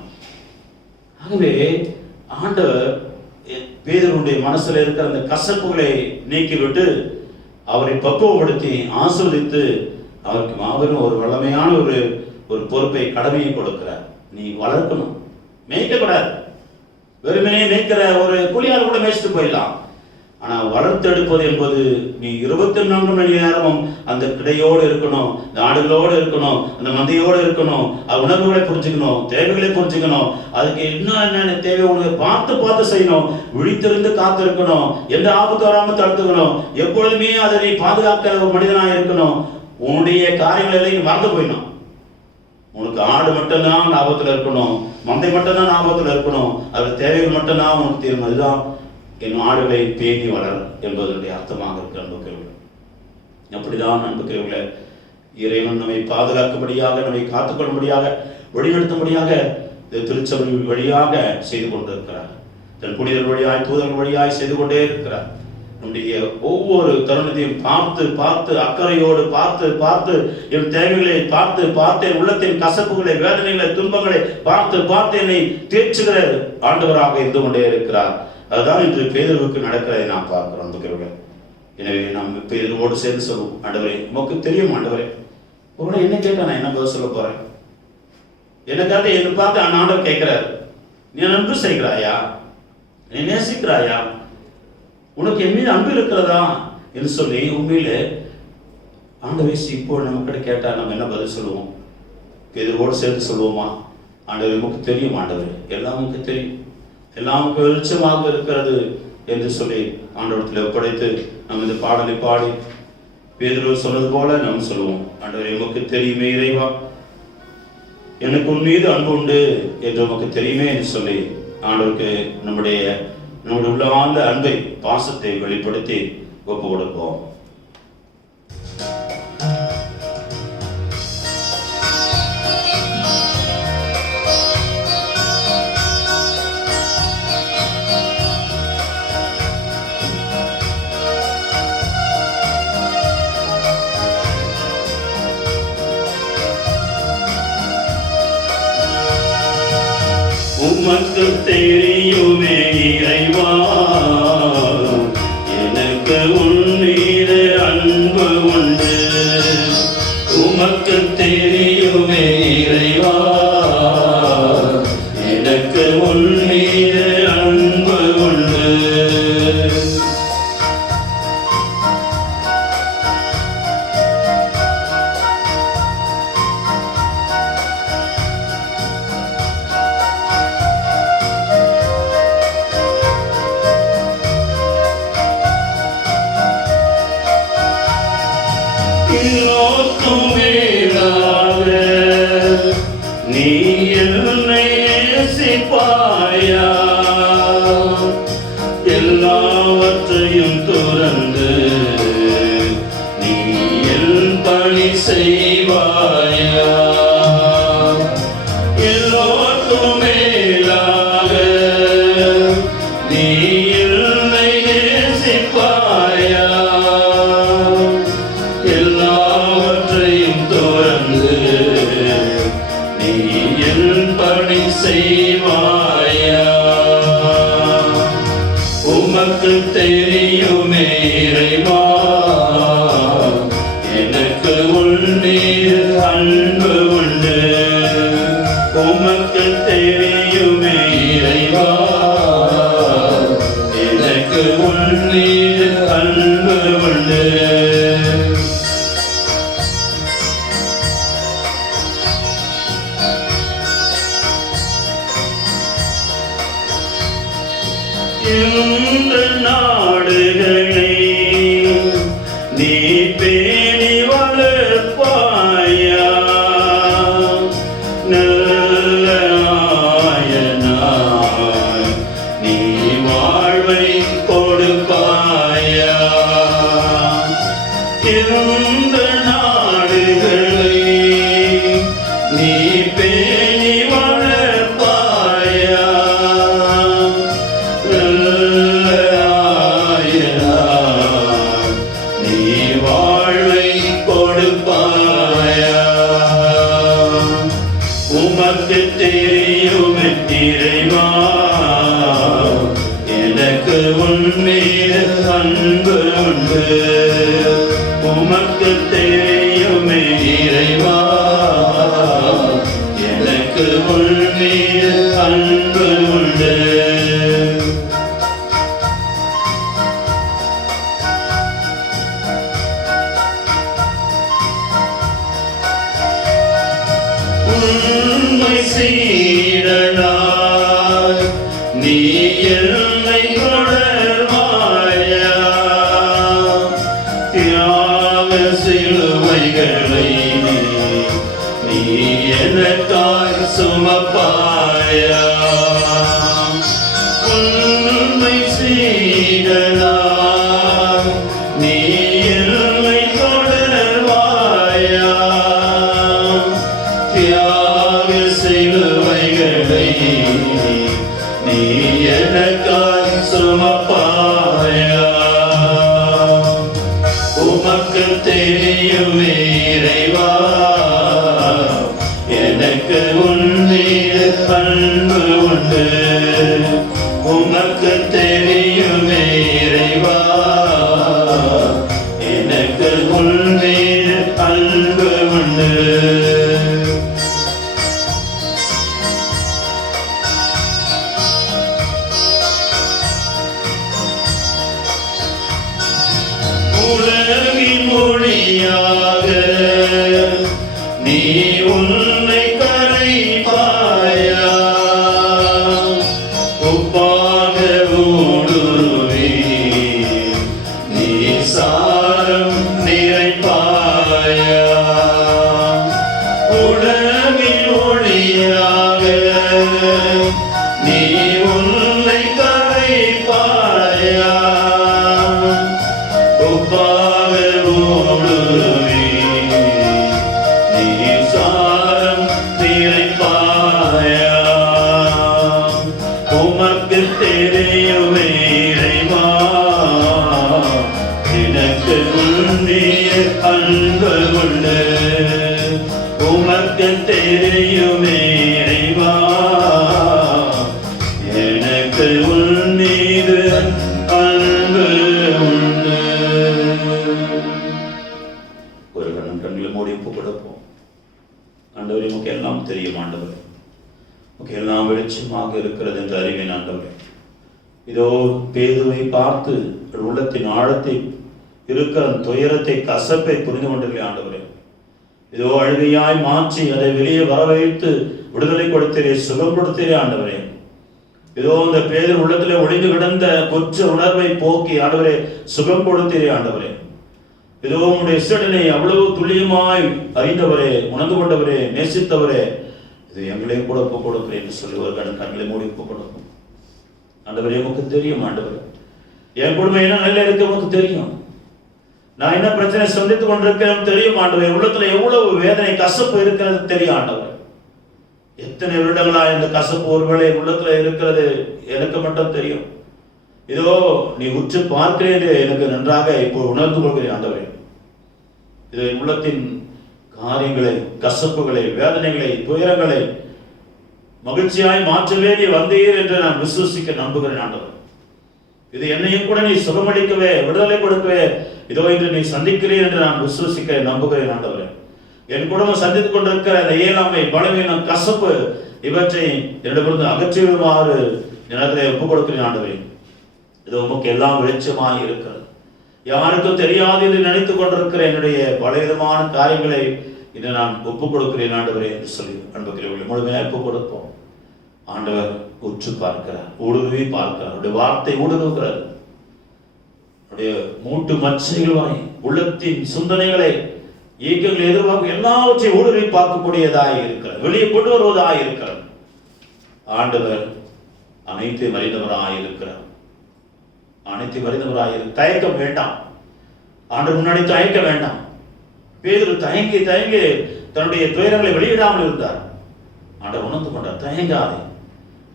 ஆகவே ஆண்டவர் பேதுருடைய மனசுல இருக்கிற அந்த கசப்புகளை நீக்கிவிட்டு அவரை பக்குவப்படுத்தி ஆசீர்வதித்து அவருக்கு மாபெரும் ஒரு வல்லமையான ஒரு பொறுப்பை, கடமையை கொடுக்கிறார். நீ வளர்க்கணும், மேய்க்க கூடாது. வெறுமனே மேய்க்கிற ஒரு கூலியால் கூட மேய்ச்சிட்டு போயிடலாம். ஆனா வளர்த்தெடுப்பது என்பது நீ 24 மணி நேரமும் அந்த கிடையோடு இருக்கணும், அந்த ஆடுகளோடு இருக்கணும், அந்த மந்தையோடு இருக்கணும். உணர்வுகளை புரிஞ்சுக்கணும், தேவைகளை புரிஞ்சுக்கணும். அதுக்கு என்னென்ன தேவை உனக்கு பார்த்து பார்த்து செய்யணும். விழித்திருந்து காத்து இருக்கணும், எந்த ஆபத்து வராம தடுத்துக்கணும். எப்பொழுதுமே அதை நீ பாதுகாக்க ஒரு மனிதனாக இருக்கணும். உன்னுடைய காரியங்கள் எல்லாம் மறந்து போயிடணும். உனக்கு ஆடு மட்டும்தான் ஆபத்துல இருக்கணும், மந்தை மட்டும்தான் ஆபத்துல இருக்கணும். அது தேவைகள் மட்டும்தான் உனக்கு தெரியும். அதுதான் என் ஆடுகளை பேணி வளர் என்பதனுடைய அர்த்தமாக இருக்கிற அன்புக்குரியவர்களே. அப்படிதான் அன்புக்குரியவர்களே, இறைவன் நம்மை பாதுகாக்கும்படியாக, நம்மை காத்துக்கொள்ளும்படியாக, வழிநடத்தும்படியாக திருச்சபை வழியாக செய்து கொண்டிருக்கிறார். தன் புனிதர் வழியாய், தூதர்கள் வழியாய் செய்து கொண்டே இருக்கிறார். நம்முடைய ஒவ்வொரு தருணத்தையும் பார்த்து பார்த்து, அக்கறையோடு பார்த்து பார்த்து, என் தேவைகளை பார்த்து பார்த்து, என் உள்ளத்தின் கசப்புகளை, வேதனைகளை, துன்பங்களை பார்த்து பார்த்து என்னை தேற்றுகிற ஆண்டவராக இருந்து கொண்டே இருக்கிறார். அதுதான் இன்று பேதுருவுக்கு நடக்கிறதை நாம் பார்க்கிறோம் அன்புக்குரியவர்களே. எனவே நாம் பேதுருவோடு சேர்ந்து சொல்லுவோம், ஆண்டவரே உமக்கு தெரியும் ஆண்டவரே. உங்களை என்ன கேட்டா நான் என்ன பதில் சொல்ல போறேன்? எனக்காக என்ன பார்த்து ஆண்டவர் கேட்கிறார், நீ அன்பு செய்கிறாயா? நீ நேசிக்கிறாயா? உனக்கு என் மீது அன்பு இருக்கிறதா என்று சொல்லி உண்மையிலே ஆண்டவரே இப்போ நம்ம கேட்டா நம்ம என்ன பதில் சொல்லுவோம்? பேதுருவோடு சேர்ந்து சொல்லுவோமா, ஆண்டவரே உமக்கு தெரியும் ஆண்டவரே, எல்லாம் உமக்கு தெரியும், எல்லாம் வெளிச்சமாக இருக்கிறது என்று சொல்லி ஆண்டவரத்தில் ஒப்படைத்து நம்ம இந்த பாடலை பாடி பேதுரு சொன்னது போல நாம் சொல்லுவோம், ஆண்டவரே உமக்கு தெரியுமே இறைவா, எனக்கு உன் மீது அன்பு உண்டு என்று உமக்கு தெரியுமே என்று சொல்லி ஆண்டவருக்கு நம்முடைய உள்ளார்ந்த அன்பை, பாசத்தை வெளிப்படுத்தி ஒப்பு கொடுப்போம். உமக்கு தெரியுமே இறைவா, எனக்கு உன் மீது அன்பு உண்டு. உமக்கு தெரியுமே இறைவா, எனக்கு உன் மீது அன்பு உண்டு. நீ என்னை நேசிப்பாயா? எல்லாவற்றையும் துறந்து நீ என் பணி செய்வாயா? எல்லோருக்கும் மேலாக நீ என்னை நேசிப்பாயா? எல்லாவற்றையும் துறந்து நீ என் பணி செய்வாயா? உமக்கு தெரியுமே இறைவா, எனக்கு உன் மீது அன்பு உண்டு. உமக்கு தெரியுமே இறைவா, எனக்கு உன் மீது அன்பு உண்டு. இந்த நாடுகளை நீ பேணி வளர்ப்பாயா? நல்ல ஆயனாய் நீ வாழ்வை கொடுப்பாயா? இந்த நாடுகளை நீ பேணி வளர்ப்பாயா? நீ வாழ்வை கொடுப்பாயா? உமக்கு தெரியும் இறைவா, அன்பு உண்டு. உமக்கு தெரியுமே இறைவா, எனக்கு உன் மீது அன்பு உண்டு. உண்மை சீடனாய் நீ என்னை தொடர்வாயா, தியாக சிலுவைகளை நீ எனக்காய் சுமப்பாயா. உண்மை சீடனாய் நீ என்னை தொடர்வாயா, தியாக சிலுவைகளை நீ எனக்காய் சுமப்பாயா. உமக்கு தெரியுமே இறைவா, எனக்கு உன் மீது அன்பு உண்டு. உமக்கு தெரியுமே இறைவா, எனக்கு உன் மீது அன்பு உண்டு. உலகின் மொழியாக நீ உன்னை கரைப்பாயா, உப்பாக ஊடுருவி நீ சாரம் நிறைப்பாயா. உலகின் மொழியாக நீ உன்னை கரைப்பாயா, உப்பாக ஊடுருவி நீ சாரம் நிறைப்பாயா. உமக்கு தெரியுமே இறைவா, எனக்கு உன் மீது அன்பு உண்டு. உமக்கு தெரியுமே இறைவா, எனக்கு உன் மீது அன்பு உண்டு. ஒரு கண்களை மூடி ஒப்பு கொடுப்போம். ஆண்டவரே, உமக்கு எல்லாம் தெரியும் ஆண்டவரே, உமக்கு எல்லாம் வெளிச்சமாக இருக்கிறது என்று அறிவேன் ஆண்டவரே. இதோ பேதுவை பார்த்து உள்ளத்தின் ஆழத்தை இருக்கிற துயரத்தை கசப்பை புரிந்து கொண்டிருக்கிறேன் ஆண்டவரே. இதோ அழுகையாய் மாற்றி அதை வெளியே வரவைத்து விடுதலை கொடுத்தீரே, சுகம் கொடுத்தீரே ஆண்டவரே. இதோ அந்த பேதர் உள்ளத்திலே ஒளிந்து கிடந்த கொற்ற உணர்வை போக்கி ஆண்டவரே சுகம் கொடுத்தீரே ஆண்டவரே. இதோ உங்களுடைய சீடனை அவ்வளவு துல்லியமாய் அறிந்தவரே, உணர்ந்து கொண்டவரே, நேசித்தவரே, இது எங்களையும் கூட ஒப்பு கொடுக்கிறேன் என்று சொல்லி ஒரு கண்களை மூடி ஒப்பு கொடுக்கும். ஆண்டவரே, உமக்கு தெரியும் ஆண்டவரே, என் குடும்பம் என்ன நல்ல இருக்கு உமக்கு தெரியும். நான் என்ன பிரச்சனை சந்தித்துக் கொண்டிருக்கிறேன் தெரியும் ஆண்டவரே. உள்ளத்துல எவ்வளவு வேதனை கசப்பு இருக்கிறது தெரியும் ஆண்டவரே. எத்தனை வருடங்களா இந்த கசப்பு ஒருவேளை உள்ளத்துல இருக்கிறது எனக்கு மட்டும் தெரியும். இதோ நீ உற்று பார்க்கிறேன் எனக்கு நன்றாக இப்போ உணர்ந்து கொள்கிறேன் ஆண்டவரே. இது உள்ளத்தின் காரியங்களை, கசப்புகளை, வேதனைகளை, துயரங்களை மகிழ்ச்சியாய் மாற்றவே நீ வந்தீர் என்று நான் விசுவசிக்க நம்புகிறேன் ஆண்டவர். இது என்னையும் கூட நீ சுகமளிக்கவே, விடுதலை கொடுக்கவே இதோ இன்று நீ சந்திக்கிறீர் என்று நான் விசுவசிக்க நம்புகிறேன் ஆண்டவரே. என் குடும்பம் சந்தித்துக் கொண்டிருக்கிற இந்த இயலாமை, பலவீனம், கசப்பு இவற்றை என்னிடமிருந்து அகற்றிவிடுமாறு நிலத்திலே ஒப்புக் கொடுக்கிறேன் ஆண்டவரே. இது உமக்கு எல்லாம் வெளிச்சமாக இருக்கிறது. யாருக்கும் தெரியாது என்று நினைத்துக் கொண்டிருக்கிற என்னுடைய பலவிதமான காரியங்களை இன்று நான் ஒப்புக் கொடுக்கிறேன் ஆண்டவரே என்று சொல்லி அன்புக்குரியவர்களை முழுமையாக ஒப்புக் கொடுப்போம். ஆண்டவர் உற்று பார்க்கிறார், ஊடுருவி பார்க்கிறார். அவருடைய வார்த்தை ஊடுருவுகிறது. அவருடைய மூட்டு மச்சைகள் வரை உள்ளத்தின் சிந்தனைகளை, இயக்கங்களை, எதிர்பார்ப்பு எல்லாவற்றையும் ஊடுருவி பார்க்கக்கூடியதாக இருக்கிறது, வெளியே கொண்டு வருவதாக இருக்கிறது. ஆண்டவர் அனைத்தையும் அறிந்தவராக இருக்கிறார். அனைத்தையும் அறிந்தவராக தயக்கம் வேண்டாம். ஆண்டவர் முன்னாடி தயக்க வேண்டாம். பேதுரு தயங்கி தயங்கி தன்னுடைய துயரங்களை வெளியிடாமல் இருந்தார். ஆண்டவர் உணர்ந்து கொண்டார். தயங்காதே,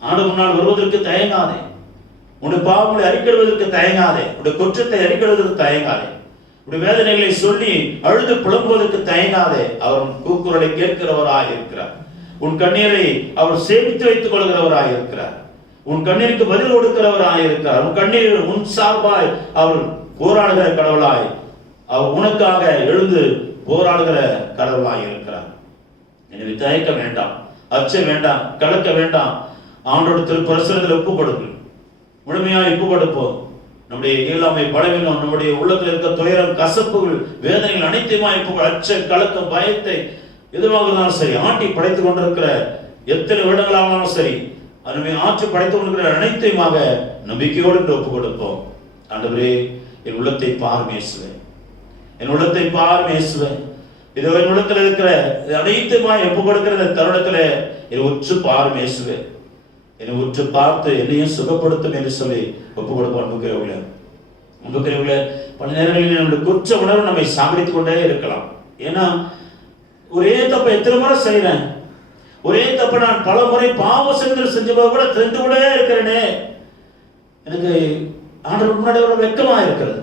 ஆண்டவர் முன்னால் வருவதற்கு தயங்காதே, உன்னுடைய பாவங்களை அறிக்கையிடுவதற்கு தயங்காதே, உன்னுடைய குற்றத்தை அறிக்கையிடுவதற்கு தயங்காதே, உன்னுடைய வேதனைகளை சொல்லி அழுது புலம்புவதற்கு தயங்காதே. அவர் கூக்குரலை கேட்கிறவராக இருக்கிறார். உன் கண்ணீரை அவர் சேமித்து வைத்துக் கொள்கிறவராக இருக்கிறார். உன் கண்ணீருக்கு பதில் கொடுக்கிறவராக இருக்கிறார். உன் கண்ணீர் உன் சார்பாய் அவர் போராடுகிற கடவுளாய், அவர் உனக்காக எழுந்து போராடுகிற கடவுளாய் இருக்கிறார். எனவே தயக்க வேண்டாம், அச்சம் வேண்டாம், கலக்க வேண்டாம். ஆண்டோட திருப்பரசனத்தில் ஒப்பு கொடுக்கு, முழுமையாக ஒப்பு கொடுப்போம். நம்முடைய இயலாமை, பலவீனம், நம்முடைய உள்ளத்தில் இருக்க துயரம், கசப்புகள், வேதனைகள் அனைத்தையுமா இப்போ அச்ச கலக்கம், பயத்தை எதுவாக இருந்தாலும் சரி, ஆட்டி படைத்துக் கொண்டிருக்கிற எத்தனை வருடங்களானாலும் சரி, அதுவே ஆற்றி படைத்துக் கொண்டிருக்கிற அனைத்தையுமாக நம்பிக்கையோடு ஒப்பு கொடுப்போம். ஆண்டவரே, என் உள்ளத்தை பாரும் இயேசுவே, என் உள்ளத்தை பாரும் இயேசுவே. இதோ என் உள்ளத்தில் இருக்கிற அனைத்துமா ஒப்பு கொடுக்கிற தருணத்தில் என் உற்று பாரும் இயேசுவே. என்னை உற்று பார்த்து என்னையும் சுகப்படுத்தும் என்று சொல்லி ஒப்பு கொடுப்போம். அன்புக்குரியவர்களே, பல நேரங்களில் நம்முடைய குற்ற உணர்வு நம்மை சாகடித்துக் கொண்டே இருக்கலாம். ஏன்னா ஒரே தப்பை எத்தனை முறை செய்யறேன், ஒரே தப்பை நான் பல முறை பாவ செஞ்ச கூட தெரிந்து கூட இருக்கிறேனே, எனக்கு ஆண்டவர் முன்னாடி ஒரு வெக்கமா இருக்கிறது.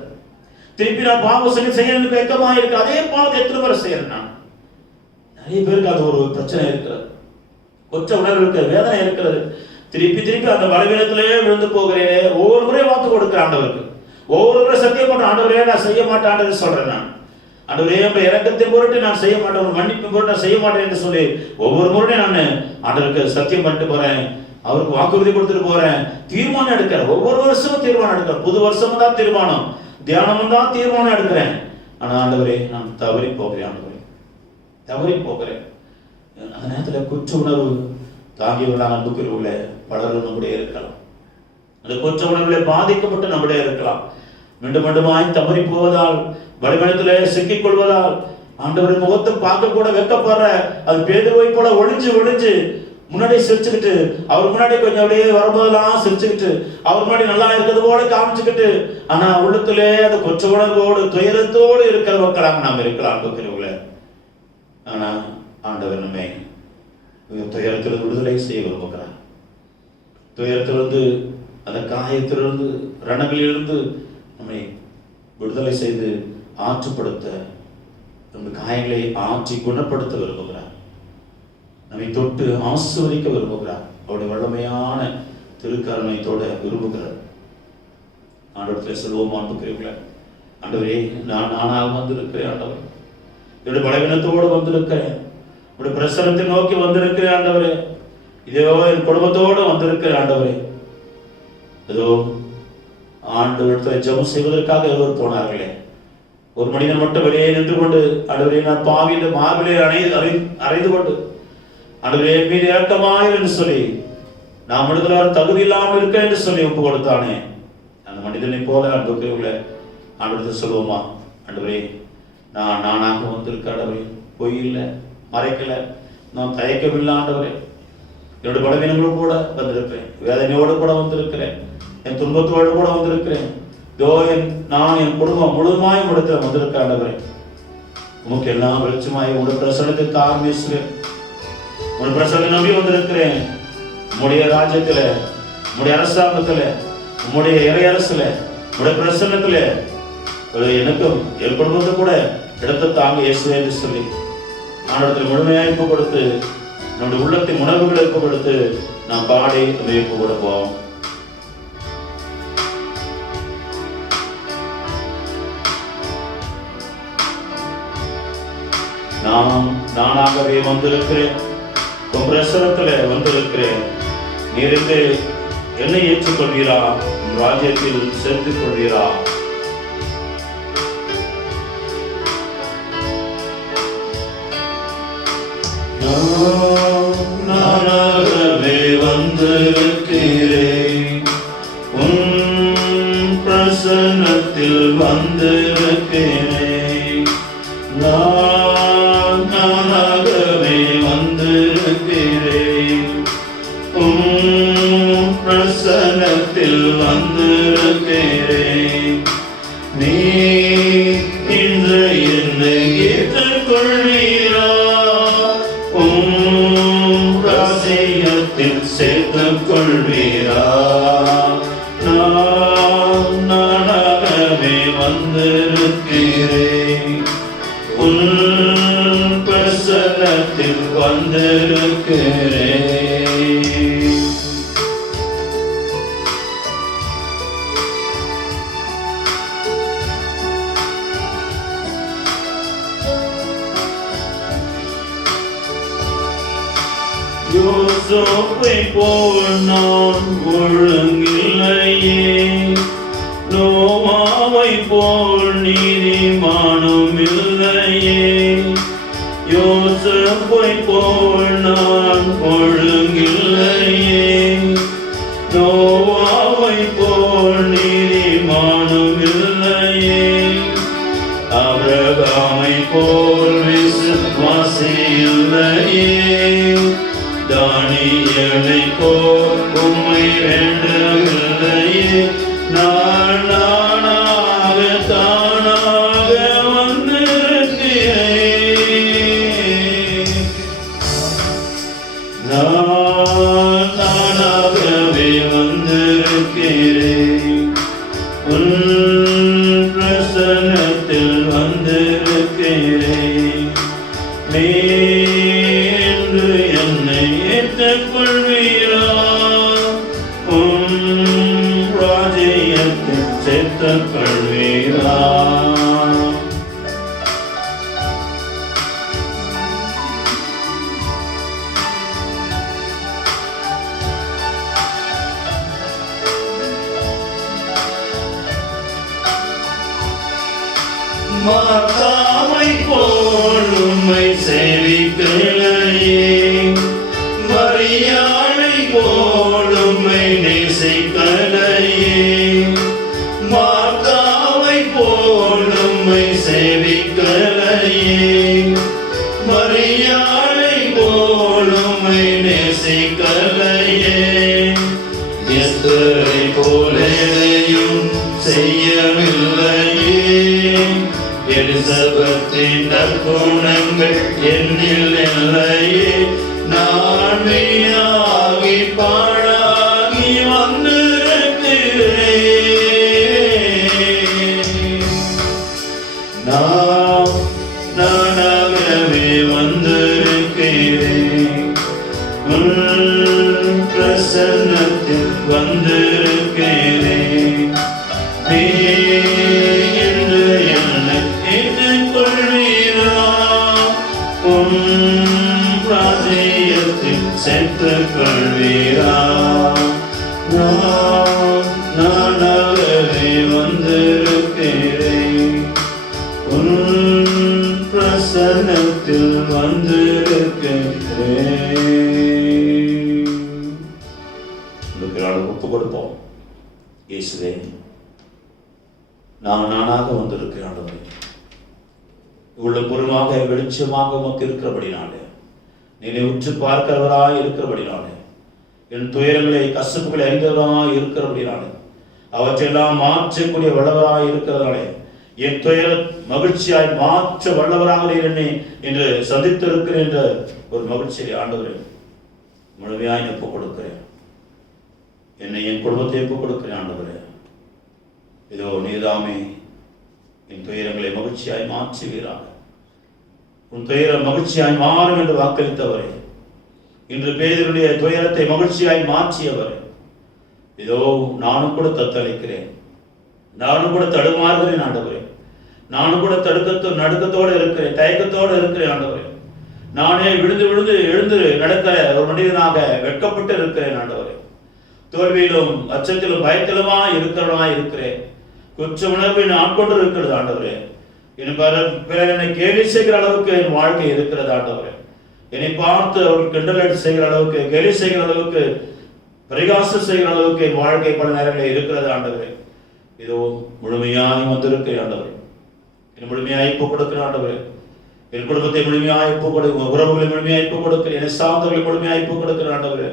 திருப்பி நான் பாவ செய்ய எனக்கு வெக்கமா இருக்கு. அதே பாவத்தை எத்தனை முறை செய்யறேன் நான். நிறைய பேருக்கு அது ஒரு பிரச்சனை இருக்கிறது, குற்ற உணர்வு இருக்கிறது, வேதனை இருக்கிறது. திருப்பி திருப்பி அந்த பலவீனத்திலேயே விழுந்து போகிறேனே. ஒவ்வொரு முறையும் வாக்கு கொடுக்கிற ஆண்டவருக்கு, ஒவ்வொரு முறை சத்தியம் பண்ற ஆண்டவரே நான் செய்ய மாட்டேன் சொல்றேன். நான் ஆண்டவரே உங்களுடைய இரக்கத்தை பொருட்டு நான் செய்ய மாட்டேன், ஒரு மன்னிப்பு பொருட்டு நான் செய்ய மாட்டேன் என்று சொல்லி ஒவ்வொரு முறையும் நான் ஆண்டவருக்கு சத்தியம் பண்ணிட்டு போறேன், அவருக்கு வாக்குறுதி கொடுத்துட்டு போறேன். தீர்மானம் எடுக்கிறேன், ஒவ்வொரு வருஷமும் தீர்மானம் எடுக்கிறேன். புது வருஷமும் தான் தீர்மானம், தியானமும் தான் தீர்மானம் எடுக்கிறேன். ஆனா ஆண்டவரே நான் தவறி போகிறேன், ஆண்டவரே தவறி போகிறேன். அந்த நேரத்தில் குற்ற உணர்வு தாங்கியவர்களாக அன்புக்குரியவர்கள பலரும் நம்முடைய இருக்கலாம். அந்த குற்ற உணர்வுகளை பாதிக்கப்பட்டு நம்முடைய இருக்கலாம். மீண்டும் மீண்டுமாய் தவறி போவதால், வலிமனத்திலே சிக்கிக் கொள்வதால், ஆண்டவரின் முகத்தை பார்க்க கூட வெக்கப்படுற அது பேதுருவை போல ஒளிஞ்சு முன்னாடி சிரிச்சுக்கிட்டு, அவர் முன்னாடி கொஞ்சம் அப்படியே வரும்போதெல்லாம் சிரிச்சுக்கிட்டு, அவர் முன்னாடி நல்லா இருக்கிறது போல காமிச்சுக்கிட்டு, ஆனா உள்ளத்திலே அந்த குற்ற உணர்வோடு துயரத்தோடு இருக்கிற மக்களாக நாம் இருக்கலாம் அன்புக்குரியவர்கள. ஆனா ஆண்டவர் நம்மை துயரத்திலிருந்து விடுதலை செய்ய விரும்புகிறார். துயரத்திலிருந்து, அந்த காயத்திலிருந்து, ரணங்களிலிருந்து நம்மை விடுதலை செய்து ஆற்றுப்படுத்த, நம்ம காயங்களை ஆற்றி குணப்படுத்த விரும்புகிறார். நம்மை தொட்டு ஆசீர்வதிக்க விரும்புகிறார். அவருடைய வல்லமையான திருக்கருணைத்தோட விரும்புகிறார். ஆண்டவரத்தில் சொல்லுவோம், அன்புக்குரியவர்களே, ஆண்டவரே நான் நானாக வந்திருக்கிறேன், ஆண்டவர் என்னுடைய பலவீனத்தோடு வந்திருக்கிறேன், உடைய பிரசனத்தை நோக்கி வந்திருக்கிறேன் ஆண்டவரே, இதோ என் குடும்பத்தோடு வந்திருக்கிறேன் ஆண்டவரே. ஏதோ ஆண்டவரத்தில் ஜெபம் செய்வதற்காக எல்லோரும் போனார்களே, ஒரு மனிதன் மட்டும் வெளியே நின்று கொண்டு, ஆண்டவரே நான் பாவியின் மார்பிலே அறைந்து கொண்டு, ஆண்டவரே மீது இறக்கமாயிரு என்று சொல்லி, நாம் இடத்துல தகுதி இல்லாமல் இருக்க என்று சொல்லி ஒப்பு கொடுத்தானே, அந்த மனிதனை போல அன்புக்குரியவர்களே ஆண்டவரத்தில் சொல்லுவோமா, ஆண்டவரே நான் நானாக வந்திருக்க ஆண்டவரே, பொய் இல்லை, மறைக்கல, நான் தயக்கமில்லை ஆண்டவரே, என்னுடைய பலவீனங்களோடு கூட வந்திருக்கிறேன், வேதனையோடு கூட வந்திருக்கிறேன், என் துன்பத்தோடு கூட வந்திருக்கிறேன். நான் என் குடும்பம் முழுமாய் முடித்த வந்திருக்க ஆண்டவரே, உமக்கு எல்லாம் வெளிச்சமாய் உங்களுடைய பிரசனத்தை தாழ்மேசுகிறேன், உங்களுடைய பிரசனத்தை நம்பி வந்திருக்கிறேன். உங்களுடைய ராஜ்யத்துல, உங்களுடைய அரசாங்கத்துல, உங்களுடைய இறை அரசுல, உங்களுடைய பிரசனத்துல எனக்கும் என் குடும்பத்தை கூட இடத்தை தாங்க இயேசுவே என்று சொல்லி ஆண்டவரத்தில் முழுமையாக ஒப்பு கொடுத்து, நம்முடைய உள்ளத்தின் உணர்வுகளை ஒப்பு கொடுத்து நாம் பாடி நம்ம ஒப்பு கொடுப்போம். நானாகவே வந்திருக்கிறேன், உன் பிரசனத்துல வந்திருக்கிறேன், நீரிருந்து என்னை ஏற்றுக்கொள்வீரா, உன் ராஜ்யத்தில் சேர்த்துக் கொள்வீரா? நானாகவே வந்திருக்கிறேன், உன் பிரசன்னத்தில் வந்திருக்கிறேன். நானாகவே வந்திருக்கிறேன், உன் பிரசன்னத்தில் வந்திருக்கிறேன். நீ இன்று என்னை ஏற்றுக்கொள்வீரா, சேர்த்துக் கொள்வீரா? நானாகவே வந்திருக்கிறேன், உன் பிரசன்னத்தில் வந்திருக்கிறேன். யோசேப்பை போல் நான் ஒழுங்கில்லையே, நோவாவை போல் நீதிமானும் இல்லையே. யோசேப்பை போல் நான் ஒழுங்கில்லையே, நோவாவை போல் நீதிமானும் இல்லையே. ஆபிரகாமை போல் விசுவாசி இல்லையே, தானியேலை போல் உம்மை வேண்டவில்லையே. நான் நானாக தானாக வந்திருக்கிறேன், நான் நானாகவே வந்திருக்கிறேன், உன் பிரசன்னத்தில் வந்திருக்கிறேன். நீ என்று என்னை ஏற்றுக்கொள்வீரா, உன் ராஜ்யத்தில் சேர்த்துக் கொள்வீரா. மாதாவை போல் உம்மை சேவிக்கலையே, மரியாளை போல் உம்மை நேசிக்கலையே. மாதாவை போல் உம்மை சேவிக்கலையே, மரியாளை போல் உம்மை நேசிக்கலையே. எஸ்தரை போல எதையும் செய்யவில்லையே, எலிசபெத்தின் நற்குணங்கள் என்னில் இல்லையே. நான் வீணாகி பாழாகி வந்திருக்கிறேன், நானாகவே வந்திருக்கிறேன், உன் பிரசன்னத்தில் வந்திருக்கிறேன். நீ என்று என்னை ஏற்றுக்கொள்வீரா, உன் ராஜ்யத்தில் சேர்த்துக் கொள்வீரா. நானாகவே வந்திருக்கிறேன், உன் பிரசன்னத்தில் வந்திருக்கிறேன். ஒப்பு கொடுப்போம். இயேசுவே, நான் நானாக வந்திருக்கிறேன் ஆண்டவரே, இவ்வளவு பொருளாக வெளிச்சமாக உமக்கு இருக்கிறபடினாலே, நீனை உற்று பார்க்கிறவராய் இருக்கிறபடினாலே, என் துயரங்களை கசப்புகளை அறிந்தவராய் இருக்கிறபடினாலே, அவற்றையெல்லாம் மாற்றக்கூடிய வல்லவராய் இருக்கிறதாலே, என் துயர மகிழ்ச்சியாய் மாற்ற வல்லவராக என்னை என்று சந்தித்திருக்கிறேன் என்ற ஒரு மகிழ்ச்சியை ஆண்டவரே முழுமையாய் ஒப்புக் கொடுக்கிறேன். என்னை என் குடும்பத்தை ஒப்புக் கொடுக்கிறேன் ஆண்டவரே. இதோ நீதாமே என் துயரங்களை மகிழ்ச்சியாய் மாற்றுவீராக. உன் துயரம் மகிழ்ச்சியாய் மாறும் என்று வாக்களித்தவரே, இன்று பேதுருடைய துயரத்தை மகிழ்ச்சியாய் மாற்றியவரே, இதோ நானும் கூட தத்தளிக்கிறேன், நானும் கூட தடுமாறுகிறேன் ஆண்டவரே, நானும் கூட நடுக்கத்தோடு இருக்கிறேன், தயக்கத்தோடு இருக்கிறேன் ஆண்டவரே. நானே விழுந்து விழுந்து எழுந்து நடக்கிற ஒரு மனிதனாக வெட்கப்பட்டு இருக்கிறேன் ஆண்டவரே. தோல்வியிலும் அச்சத்திலும் பயத்திலுமா இருக்கிறேன். குற்ற உணர்வு ஆட்கொண்டு இருக்கிறது ஆண்டவரே. பிறர் என்னை கேலி செய்கிற அளவுக்கு என் வாழ்க்கை இருக்கிறது ஆண்டவரே. என்னை பார்த்து அவர்கள் கிண்டல் செய்கிற அளவுக்கு, கேலி செய்கிற அளவுக்கு, பரிகாசம் செய்கிற அளவுக்கு என் வாழ்க்கை பல நேரங்களில் இருக்கிறது ஆண்டவரே. இதோ முழுமையாக வந்திருக்கிறேன் ஆண்டவரே. என் முழுமையாக ஒப்புக் கொடுக்கிறேன் ஆண்டவரே. என் குடும்பத்தை முழுமையாக ஒப்புக் கொடுக்கிறேன், உறவுகளை முழுமையாக ஒப்புக் கொடுக்கிறேன், என்னை சார்ந்தவர்களை முழுமையாக ஒப்புக் கொடுக்கிறேன் ஆண்டவரே.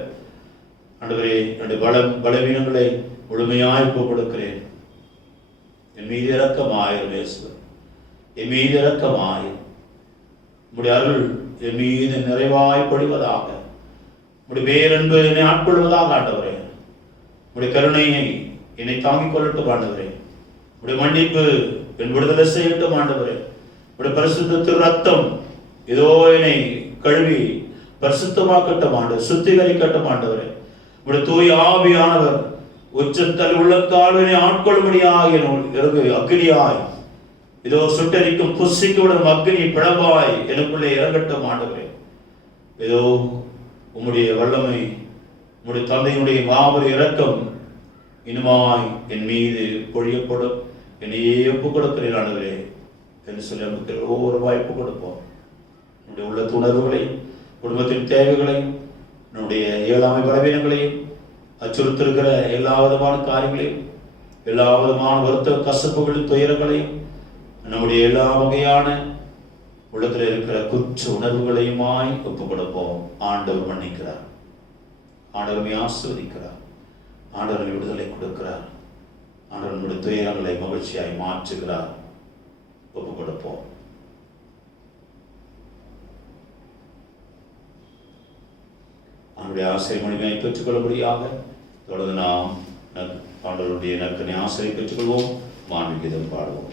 ஆண்டவரே, என்னுடைய பலவீனங்களை முழுமையாக ஒப்புக் கொடுக்கிறேன். என் மீது இரக்கமாயிரும் இயேசுவே, என் மீது இரக்கமாயிரும். உம்முடைய அருள் என் மீது நிறைவாய் பொழிவதாக, உம்முடைய பேரன்பு என்னை ஆட்கொள்வதாக ஆண்டவரே. உம்முடைய கருணையை என்னை தாங்கிக் கொள்ளட்டும் ஆண்டவரே. உம்முடைய மன்னிப்பு என் விடுதலை செய்யட்டும் ஆண்டவரே. உம்முடைய பரிசுத்த ரத்தம் இதோ என்னை கழுவி பரிசுத்தமாக்கட்டும் ஆண்டவர், சுத்திகரிக்கட்டும் ஆண்டவரே. உம்முடைய தூய ஆவியானவர் உச்சத்தல் உள்ளத்தாழ்வினை ஆட்கொள்ளும்படியாய் அக்னியாய் இதோ சுட்டரிக்கும் புசிக்கு விடும் அக்னி பிளவாய் எனக்குள்ளே இறங்கட்டும் ஆண்டவரே. இதோ உம்முடைய வல்லமை, உம்முடைய தந்தையினுடைய மாபெரும் இரக்கம் இனிமாய் என் மீது பொழியப்படும். என்னையே ஒப்புக் கொடுக்கிறேன் ஆண்டவரே என்று சொல்லி நமக்கு ஒவ்வொரு வாய்ப்பு கொடுப்போம். நம்முடைய உள்ள உணர்வுகளையும், குடும்பத்தின் தேவைகளையும், நம்முடைய இயலாமை பலவீனங்களையும், அச்சுறுத்திருக்கிற எல்லா விதமான காரியங்களையும், எல்லா விதமான வருத்த கசப்புகளின் துயரங்களையும், நம்முடைய எல்லா வகையான உள்ளத்தில் இருக்கிற குற்ற உணர்வுகளையுமாய் ஒப்புக் கொடுப்போம். ஆண்டவர் மன்னிக்கிறார், ஆண்டவரை ஆசீர்வதிக்கிறார், ஆண்டவர் விடுதலை கொடுக்கிறார், ஆண்டவர் நம்முடைய துயரங்களை மகிழ்ச்சியாய் மாற்றுகிறார். ஒப்புக் கொடுப்போம். அவனுடைய ஆசிரிய மொழிமையை பெற்றுக்கொள்ளும்படியாக தொடர்ந்து நாம் ஆண்டவருடைய நற்கனை ஆசிரியை பெற்றுக்கொள்வோம். மாண்புகீதம் பாடுவோம்.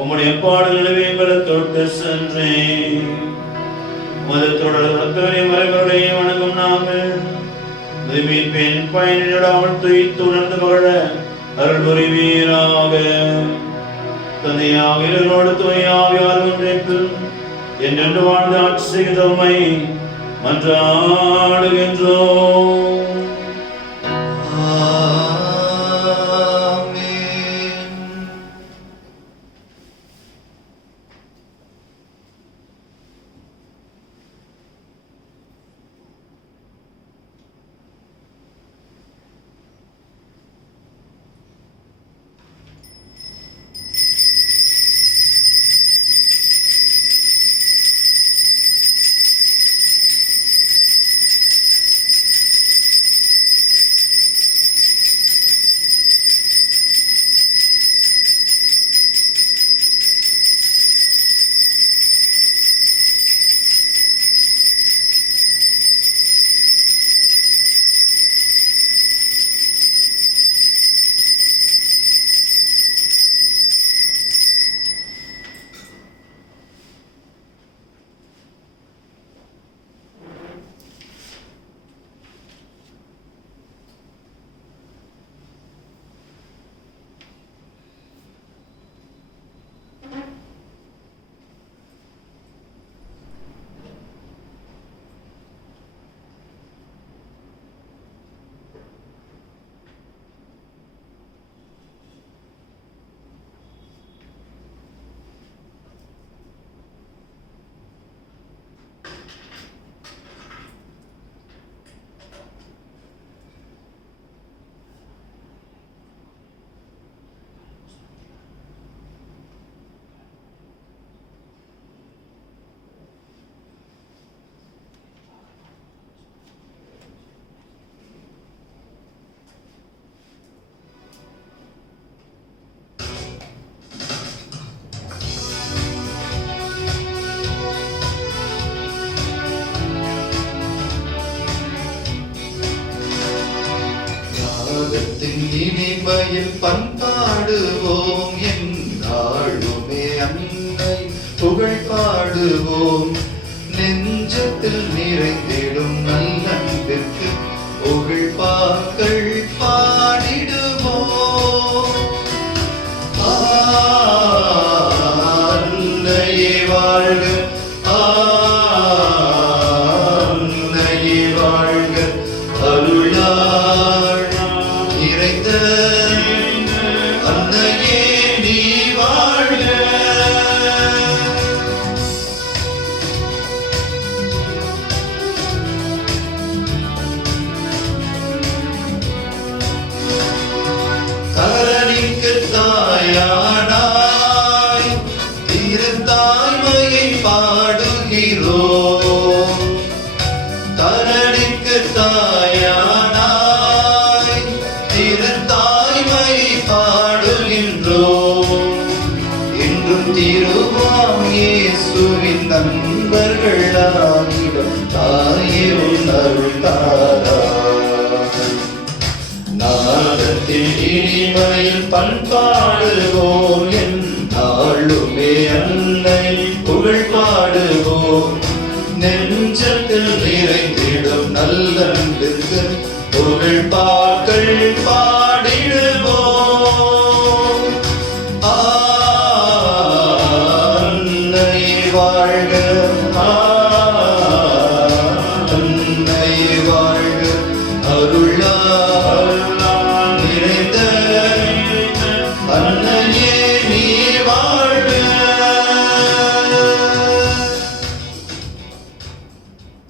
உம்முடைய பாடல்களை எங்களுக்கு விட்டு சென்றேன். மறைவர்களை வணங்கும் நாங்கள் மீட்பின் பயனிடாமல் துயித்துணர்ந்து மகள அருள் புரிவீராக. தந்தையாக இதனோடு துணையாவியார் ஒன்றைப்பில் என்றென்று வாழ்ந்து ஆட்சி செய்தோமை மன்றாடுகின்றோம். இனிமையில் பண்பாடுவோம் என்றாளுமே அன்னை புகழ் பாடுவோம். நெஞ்சத்தில் நிறைந்திடும் நல்லன்பிற்கு புகழ் பாக்கள் பாடிடுவோம். அன்னையே வாழ்க, அன்னையே வாழ்க, அருளாள் நிறைந்த அன்னையே நீ வாழ்க. தரணிக்கு தாயானாய் திருத்தாய்மையை பாடுகிறோம். தரணிக்கு தாயானாய் திருத்தாய்மையை பாடுகின்றோம். என்றும் திருவாம் இயேசுவின் நண்பர்களாகிடும் தாயே உன் அருள் தாராய். நாதத்தில் இனிமையில் பண்பாடுவோம் என்றாளுமே அன்னை புகழ் பாடுவோம். நெஞ்சத்தில் நிறைந்திடும் நல்லன்பிற்கு புகழ் பாக்கள்